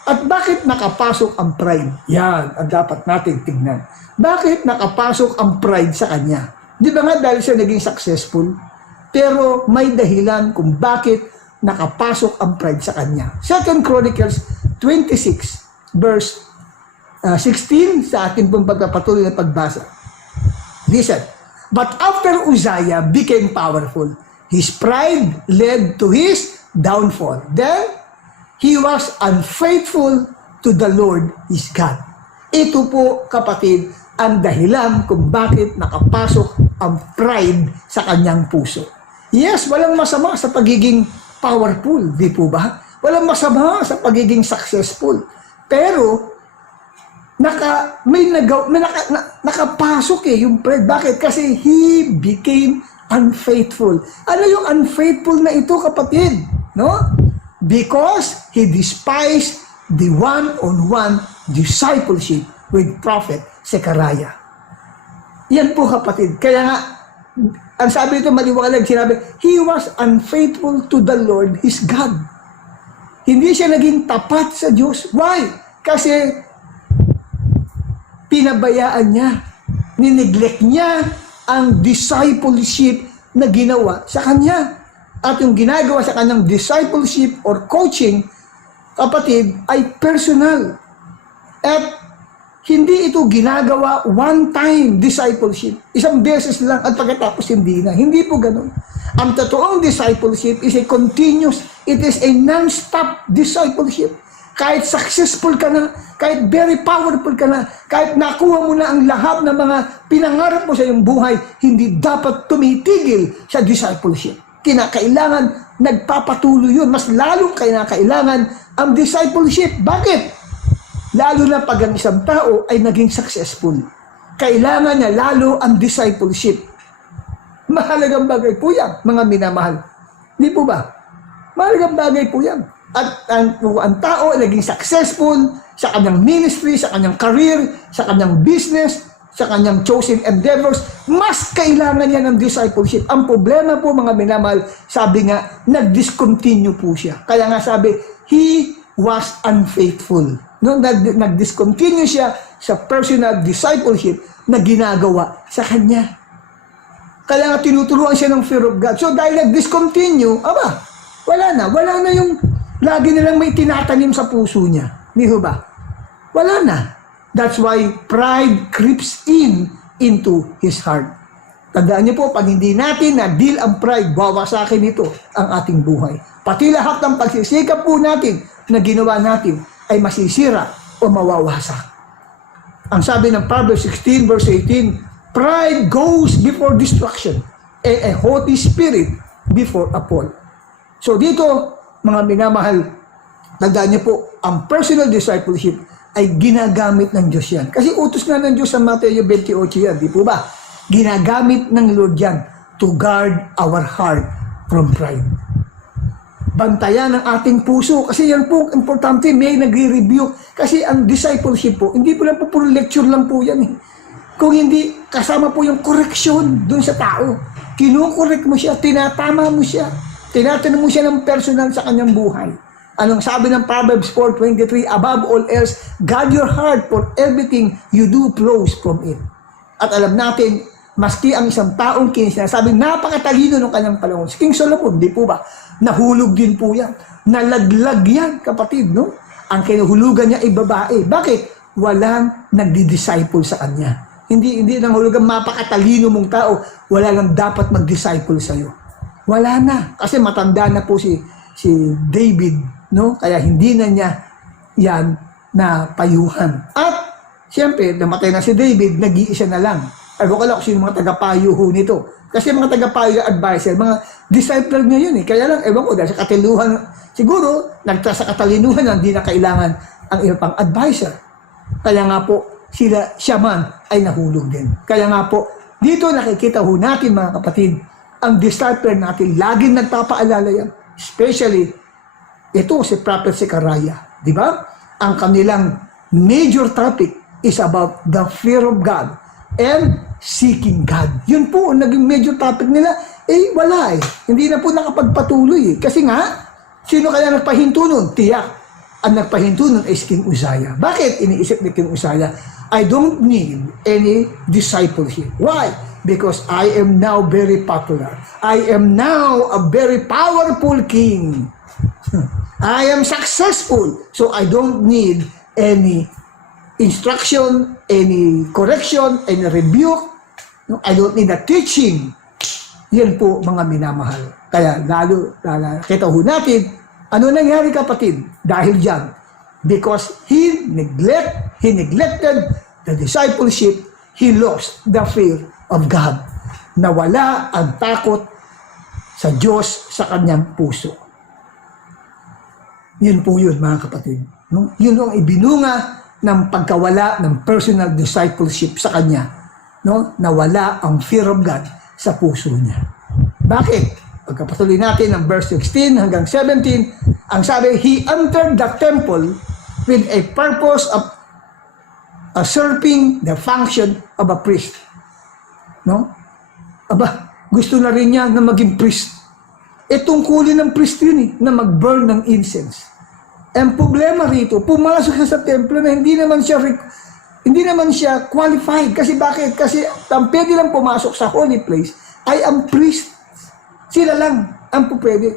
At bakit nakapasok ang pride? Yan ang dapat natin tingnan. Bakit nakapasok ang pride sa kanya? Di ba nga dahil siya naging successful? Pero may dahilan kung bakit nakapasok ang pride sa kanya. 2 Chronicles 26 verse 16 sa ating pong pagpapatuloy na pagbasa. Listen, but after Uzziah became powerful, his pride led to his downfall. Then, he was unfaithful to the Lord his God. Ito po, kapatid, ang dahilan kung bakit nakapasok ang pride sa kanyang puso. Yes, walang masama sa pagiging powerful, di po ba? Walang masama sa pagiging successful. Pero, nakapasok yung pride. Bakit? Kasi he became unfaithful. Ano yung unfaithful na ito, kapatid? No? Because he despised the one-on-one discipleship with Prophet Zechariah. Yan po, kapatid. Kaya nga, ang sabi ito maliwanag, sinabi, he was unfaithful to the Lord, his God. Hindi siya naging tapat sa Diyos. Why? Kasi pinabayaan niya, nineglect niya ang discipleship na ginawa sa kanya. At yung ginagawa sa kanyang discipleship or coaching, kapatid, ay personal. At hindi ito ginagawa one-time discipleship. Isang beses lang at pagkatapos hindi na. Hindi po ganun. Ang totoong discipleship is a continuous, it is a non-stop discipleship. Kahit successful ka na, kahit very powerful ka na, kahit nakuha mo na ang lahat ng mga pinangarap mo sa iyong buhay, hindi dapat tumitigil sa discipleship. Kinakailangan, nagpapatuloy yun. Mas lalong kinakailangan ang discipleship. Bakit? Lalo na pag ang isang tao ay naging successful. Kailangan niya lalo ang discipleship. Mahalagang bagay po yan, mga minamahal. Hindi po ba? Mahalagang bagay po yan. At ang tao ay naging successful sa kanyang ministry, sa kanyang career, sa kanyang business, sa kanyang chosen endeavors, mas kailangan niya ng discipleship. Ang problema po, mga minamahal, sabi nga, nag-discontinue po siya. Kaya nga sabi, he was unfaithful. No, nag-discontinue siya sa personal discipleship na ginagawa sa kanya. Kaya nga tinuturuan siya ng fear of God. So dahil nag-discontinue, wala na yung lagi nilang may tinatanim sa puso niya. Di ba? wala na. That's why pride creeps into his heart. Tandaan niyo po, pag hindi natin na-deal ang pride, wawasakin ito ang ating buhay. Pati lahat ng pagsisikap po natin na ginawa natin ay masisira o mawawasak. Ang sabi ng Proverbs 16 verse 18, pride goes before destruction and a haughty spirit before a fall. So dito, mga minamahal, tandaan niyo po, ang personal discipleship ay ginagamit ng Diyos yan. Kasi utos nga ng Diyos sa Mateo 28 yan, di po ba? Ginagamit ng Lord yan to guard our heart from pride. Bantayan ang ating puso. Kasi yan po, importante, may nagre-review. Kasi ang discipleship po, hindi po lang po puro lecture lang po yan. Kung hindi, kasama po yung correction dun sa tao. Kinukorek mo siya, tinatama mo siya, tinatanong mo siya ng personal sa kanyang buhay. Anong sabi ng Proverbs 4:23, above all else, guard your heart, for everything you do flows from it. At alam natin, maski ang isang taong sinasabing napakatalino ng kanyang panahon, si King Solomon, di po ba? Nahulog din po yan. Nalaglag yan, kapatid, no? Ang kinuhulugan niya ay babae. Bakit? Walang nagdi-disciple sa kanya. Hindi nahulugan mapakatalino mong tao, wala lang dapat mag-disciple sa'yo. Wala na. Kasi matanda na po si David, no? Kaya hindi na niya yan na payuhan. At, siyempre, namatay na si David, nag-iisa na lang. Ewan ko lang kung sino mga tagapayo ho nito. Kasi mga tagapayo advisor, mga disciple niya yun eh. Kaya lang, ewan ko, dahil sa katiluhan, siguro, sa katalinuhan na hindi na kailangan ang iba pang advisor. Kaya nga po, siya man ay nahulog din. Kaya nga po, dito nakikita ho natin mga kapatid, ang disciple natin, laging nagpapaalala yan. Especially, ito si Prophet Zechariah. Di ba? Ang kanilang major topic is about the fear of God and seeking God. Yun po, naging major topic nila, wala eh. Hindi na po nakapagpatuloy eh. Kasi nga, sino kaya nagpahinto nun? Tiyak. Ang nagpahinto nun is King Uzziah. Bakit iniisip ni King Uzziah? I don't need any discipleship. Why? Because I am now very popular. I am now a very powerful king. I am successful. So I don't need any instruction, any correction, any rebuke. No, I don't need a teaching. Yan po mga minamahal. Kaya lalo kita ho natin, ano nangyari kapatid? Dahil dyan. Because he neglected the discipleship, he lost the fear of God. Nawala ang takot sa Diyos sa kanyang puso. Yun po yun mga kapatid. No? Yun ang ibinunga ng pagkawala ng personal discipleship sa kanya. No? Nawala ang fear of God sa puso niya. Bakit? Pagkapatuloy natin ng verse 16 hanggang 17, ang sabi, he entered the temple with a purpose of usurping the function of a priest. No? Aba, gusto na rin niya na maging priest. Tungkulin ng priest yun eh, na mag-burn ng incense. Ang problema rito, pumasok siya sa templo na hindi naman siya qualified. Kasi bakit? Kasi ang pwede lang pumasok sa holy place ay ang priest. Sila lang ang pupwede.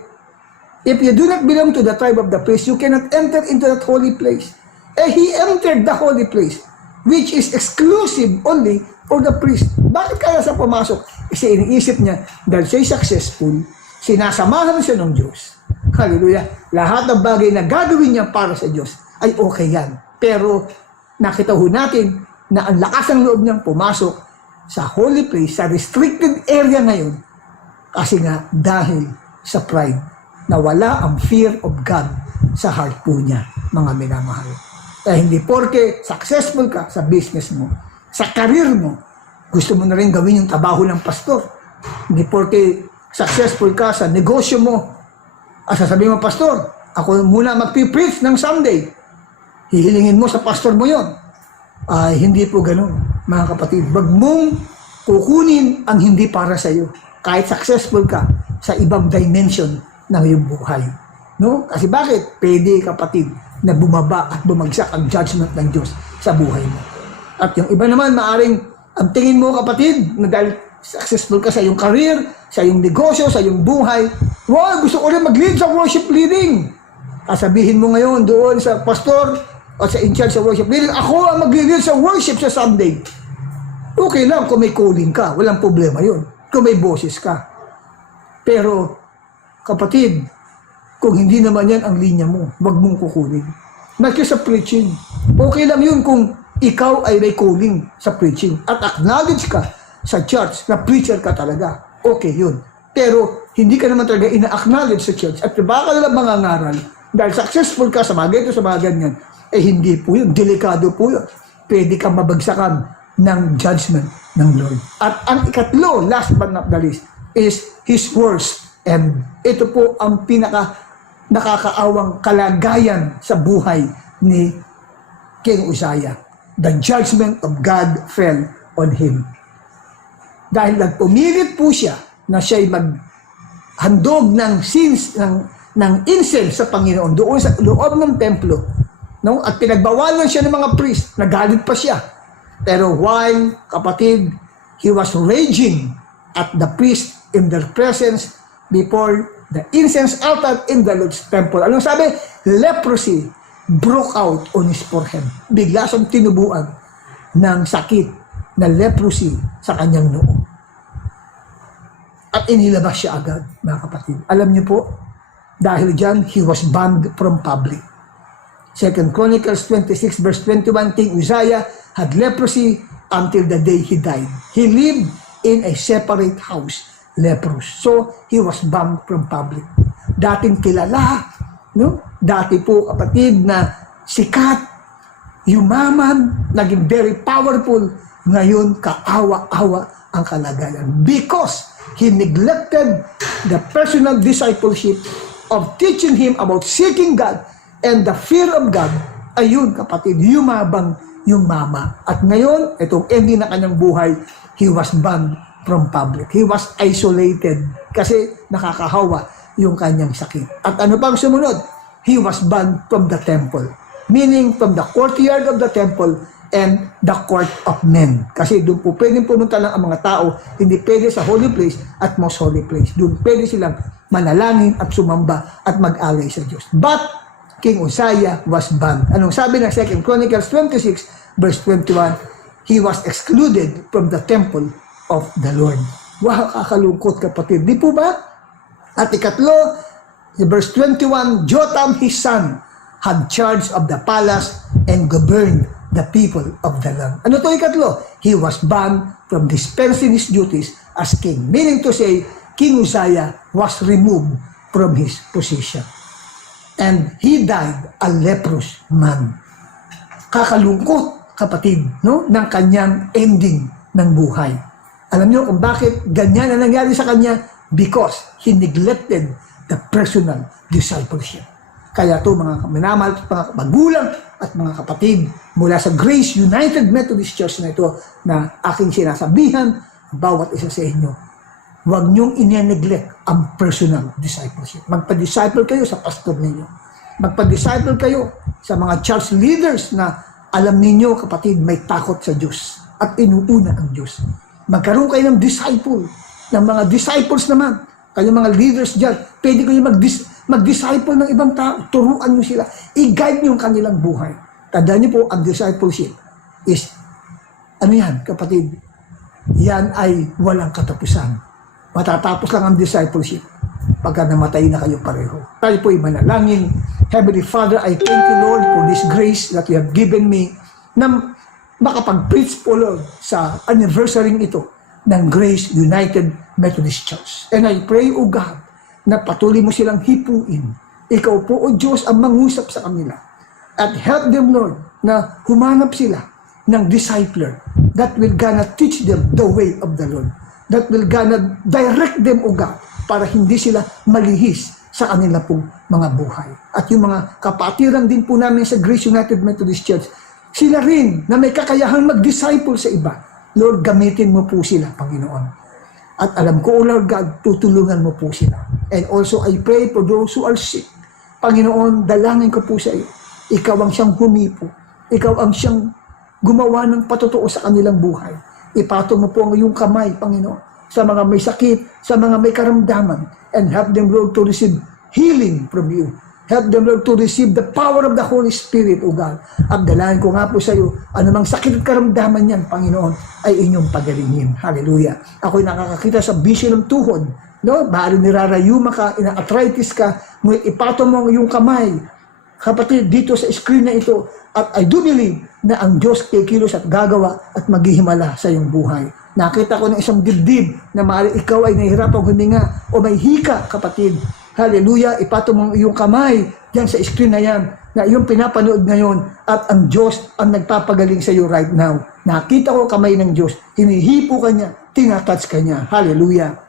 If you do not belong to the tribe of the priest, you cannot enter into that holy place. He entered the holy place, which is exclusive only for the priest. Bakit kaya sa pumasok? Kasi iniisip niya, dahil siya'y successful, sinasamahan siya ng Diyos. Hallelujah. Lahat ng bagay na gagawin niya para sa Diyos ay okay yan. Pero nakita ho natin na ang lakas ng loob niyang pumasok sa holy place, sa restricted area ngayon, kasi nga dahil sa pride, nawala ang fear of God sa heart po niya, mga minamahal. Kaya hindi porke successful ka sa business mo, sa career mo, gusto mo na rin gawin yung trabaho ng pastor. Hindi porke successful ka sa negosyo mo, sasabihin mo, pastor, ako muna magpipreach ng Sunday. Hihilingin mo sa pastor mo yon. Ay, hindi po ganun, mga kapatid. Wag mong kukunin ang hindi para sa iyo. Kahit successful ka sa ibang dimension ng iyong buhay. No? Kasi bakit? Pwede, kapatid, na bumaba at bumagsak ang judgment ng Diyos sa buhay mo. At yung iba naman, maaring ang tingin mo, kapatid, na dahil successful ka sa iyong career, sa iyong negosyo, sa iyong buhay, wow, gusto ko rin mag-lead sa worship leading. Sabihin mo ngayon doon sa pastor, o sa in charge sa worship, ako ang mag-lead sa worship sa Sunday. Okay lang kung may calling ka, walang problema yun. Kung may boses ka. Pero, kapatid, kung hindi naman yan ang linya mo, wag mong kukunin. Not sa preaching. Okay lang yun kung ikaw ay may calling sa preaching at acknowledge ka sa church na preacher ka talaga. Okay yun. Pero, hindi ka naman talaga ina-acknowledge sa church at baka lang mga ngaral dahil successful ka sa mga ganito, sa mga ganyan, hindi po yun. Delikado po yun. Pwede kang mabagsakan ng judgment ng Lord. At ang ikatlo, last but not the least, is His worst. And ito po ang pinaka nakakaawang kalagayan sa buhay ni King Uzziah. The judgment of God fell on him. Dahil nagpumilit po siya na siya'y maghandog ng sins, ng incense sa Panginoon doon sa loob ng templo. No? At pinagbawalan siya ng mga priest, nagalit pa siya. Pero while, kapatid, he was raging at the priest in their presence before the incense altar in the Lord's temple. Anong sabi? Leprosy broke out on his forehead. Bigla siyang tinubuan ng sakit na leprosy sa kanyang noo. At inilabas siya agad, mga kapatid. Alam niyo po, dahil dyan, he was banned from public. 2 Chronicles 26 verse 21, King Uzziah had leprosy until the day he died. He lived in a separate house, leprous. So, he was banned from public. Dating kilala, no? Dati po, kapatid, na sikat, yumaman, naging very powerful. Ngayon, kaawa-awa ang kalagayan. Because he neglected the personal discipleship of teaching him about seeking God and the fear of God. Ayun, kapatid, yumabang yung mama. At ngayon, itong ending na kanyang buhay, he was banned from public. He was isolated kasi nakakahawa yung kanyang sakit. At ano pang sumunod? He was banned from the temple. Meaning from the courtyard of the temple and the court of men. Kasi doon po pwedeng pumunta lang ang mga tao, hindi pwede sa holy place at most holy place. Doon pwede silang manalangin at sumamba at mag-alay sa Diyos. But King Uzziah was banned. Anong sabi ng 2 Chronicles 26 verse 21? He was excluded from the temple of the Lord. Wow, kakalungkot, kapatid. Di po ba? At ikatlo, verse 21, Jotham his son had charge of the palace and governed the people of the land. Ano to ikatlo? He was banned from dispensing his duties as king. Meaning to say, King Uzziah was removed from his position. And he died a leprous man. Kakalungkot, kapatid, no? Ng kanyang ending ng buhay. Alam niyo kung bakit ganyan na nangyari sa kanya? Because he neglected the personal discipleship. Kaya to mga minamahal, mga magulang at mga kapatid mula sa Grace United Methodist Church na ito na aking sinasabihan bawat isa sa inyo, huwag niyong ine-neglect ang personal discipleship. Magpa-disciple kayo sa pastor ninyo. Magpa-disciple kayo sa mga church leaders na alam ninyo, kapatid, may takot sa Diyos at inuuna ang Diyos. Magkaroon kayo ng disciple, ng mga disciples naman. Kayo mga leaders dyan, pwede kayo mag-disciple ng ibang tao. Turuan nyo sila. I-guide nyo yung kanilang buhay. Tandaan nyo po, ang discipleship is, ano yan, kapatid? Yan ay walang katapusan. Matatapos lang ang discipleship pagka namatay na kayo pareho. Tayo po ay manalangin. Heavenly Father, I thank you, Lord, for this grace that you have given me na makapag-preach po, Lord, sa anniversary ito ng Grace United Methodist Church. And I pray, O God, na patuloy mo silang hipuin. Ikaw po, O Diyos, ang mangusap sa kanila. At help them, Lord, na humanap sila ng discipler that will gonna teach them the way of the Lord. That will gonna direct them, O God, para hindi sila malihis sa kanila pong mga buhay. At yung mga kapatiran din po namin sa Grace United Methodist Church, sila rin na may kakayahang mag-disciple sa iba. Lord, gamitin mo po sila, Panginoon. At alam ko, O Lord God, tutulungan mo po sila. And also, I pray for those who are sick. Panginoon, dalangin ko po sa iyo. Ikaw ang siyang humipo. Ikaw ang siyang gumawa ng patotoo sa kanilang buhay. Ipatong mo po ang iyong kamay, Panginoon, sa mga may sakit, sa mga may karamdaman, and help them, Lord, to receive healing from you. Help them, Lord, to receive the power of the Holy Spirit, O God. Abdalahan ko nga po sa iyo, anumang sakit at karamdaman yan, Panginoon, ay inyong pagalingin. Hallelujah. Ako'y nakakakita sa bisyo ng tuhod. No? Bali nirarayuma ka, ina-arthritis ka, ngunit ipato mo ang iyong kamay. Kapatid, dito sa screen na ito, at I do believe na ang Diyos kikilos at gagawa at maghihimala sa iyong buhay. Nakita ko ng isang dibdib na maaari ikaw ay nahihirapang huminga o may hika, kapatid. Hallelujah, ipato mo iyong kamay diyan sa screen na yan na iyong pinapanood ngayon at ang Diyos ang nagpapagaling sa iyo right now. Nakita ko kamay ng Diyos, hinihipo ka niya, tinatouch ka niya. Hallelujah.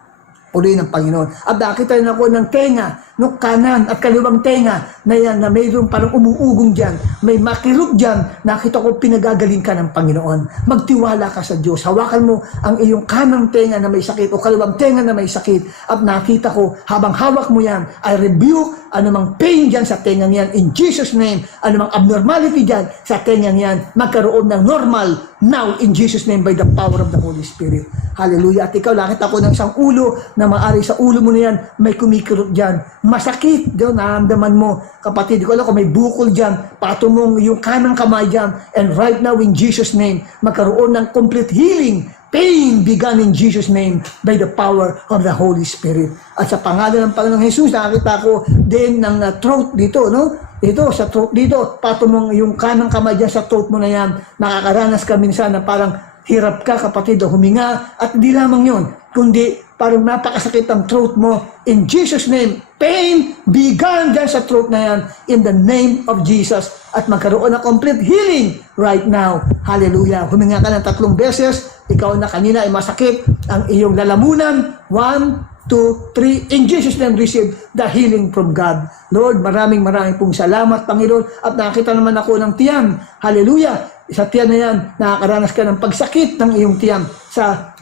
Puli ng Panginoon. At nakita rin ako ng tenga, no, kanan at kaliwang tenga na yan, na mayroong parang umuugong dyan, may makirot dyan, nakita ko pinagagaling ka ng Panginoon. Magtiwala ka sa Diyos. Hawakan mo ang iyong kanang tenga na may sakit o kaliwang tenga na may sakit. At nakita ko, habang hawak mo yan, I rebuke anumang pain dyan sa tengang yan in Jesus' name. Anumang abnormality dyan sa tengang yan, magkaroon ng normal now in Jesus' name by the power of the Holy Spirit. Hallelujah. At ikaw, nakita ko ng isang ulo na maari sa ulo mo na yan, may kumikirot dyan. Masakit, doon, naramdaman mo. Kapatid, ko alam ko may bukol dyan, pato mong yung kanang kamay dyan. And right now, in Jesus' name, magkaroon ng complete healing. Pain began in Jesus' name by the power of the Holy Spirit. At sa pangalan ng Panginoong Jesus, nakakita ko din ng throat dito, no? Ito, sa throat dito, pato mong yung kanang kamay dyan sa throat mo na yan. Nakakaranas ka minsan na parang hirap ka, kapatid, o huminga. At hindi lamang yun, kundi parang napakasakit ang throat mo. In Jesus' name, pain began dyan sa throat na yan in the name of Jesus. At magkaroon ng complete healing right now. Hallelujah. Huminga ka ng 3 beses. Ikaw na kanina ay masakit ang iyong lalamunan. 1, 2, 3. In Jesus' name, receive the healing from God. Lord, maraming pong salamat, Panginoon. At nakita naman ako ng tiyan. Hallelujah. Sa tiyan na yan, nakakaranas ka ng pagsakit ng iyong tiyan. Sa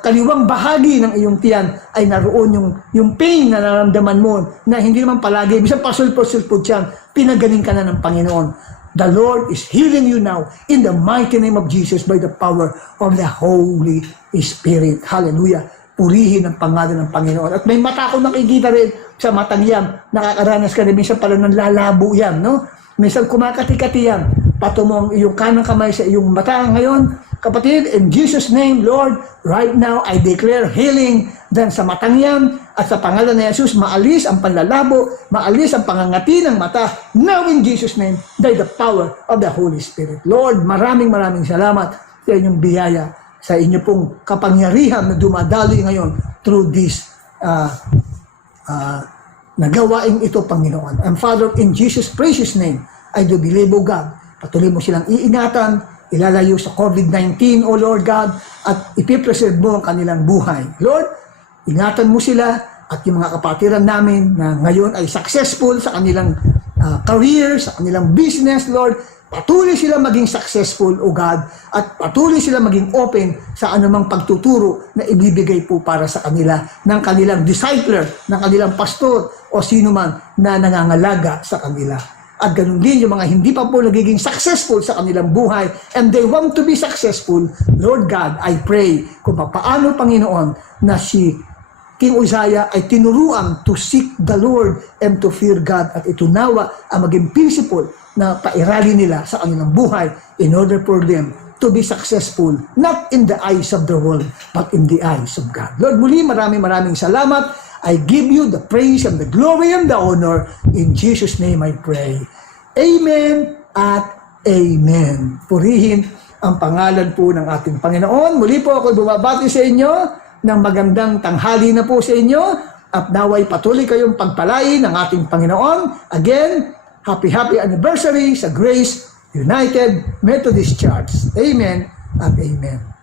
kaliwang bahagi ng iyong tiyan ay naroon yung pain na nararamdaman mo na hindi naman palagi, minsan pasulpot-sulpot yan, pinagaling ka na ng Panginoon. The Lord is healing you now in the mighty name of Jesus by the power of the Holy Spirit. Hallelujah. Purihin ang pangalan ng Panginoon. At may mata akong nakikita rin sa matang yan. Nakakaranas ka rin, minsan pala ng lalabo yan, no? Minsan kumakati-kati yan. Pato mo ang iyong kanang kamay sa iyong mata ngayon. Kapatid, in Jesus' name, Lord, right now, I declare healing dyan sa matang yan. At sa pangalan ni Jesus, maalis ang panlalabo, maalis ang pangangati ng mata. Now in Jesus' name, by the power of the Holy Spirit. Lord, maraming salamat sa inyong biyaya, sa inyo pong kapangyarihan na dumadaloy ngayon through this nagawaing ito, Panginoon. And Father, in Jesus' precious name, I do believe, O God, patuloy mo silang iingatan, ilalayo sa COVID-19, O Lord God, at ipipreserve mo ang kanilang buhay. Lord, ingatan mo sila at yung mga kapatiran namin na ngayon ay successful sa kanilang career, sa kanilang business, Lord. Patuloy sila maging successful, O God, at patuloy sila maging open sa anumang pagtuturo na ibibigay po para sa kanila ng kanilang discipler, ng kanilang pastor o sino man na nangangalaga sa kanila. At ganun din yung mga hindi pa po nagiging successful sa kanilang buhay and they want to be successful. Lord God, I pray kung paano, Panginoon, na si King Uzziah ay tinuruan to seek the Lord and to fear God at ito nawa ang maging principle na pairali nila sa kanilang buhay in order for them to be successful, not in the eyes of the world, but in the eyes of God. Lord, muli maraming salamat. I give you the praise and the glory and the honor. In Jesus' name I pray. Amen at amen. Purihin ang pangalan po ng ating Panginoon. Muli po ako bumabati sa inyo ng magandang tanghali na po sa inyo at naway patuloy kayong pagpalain ng ating Panginoon. Again, happy anniversary sa Grace United Methodist Church. Amen at amen.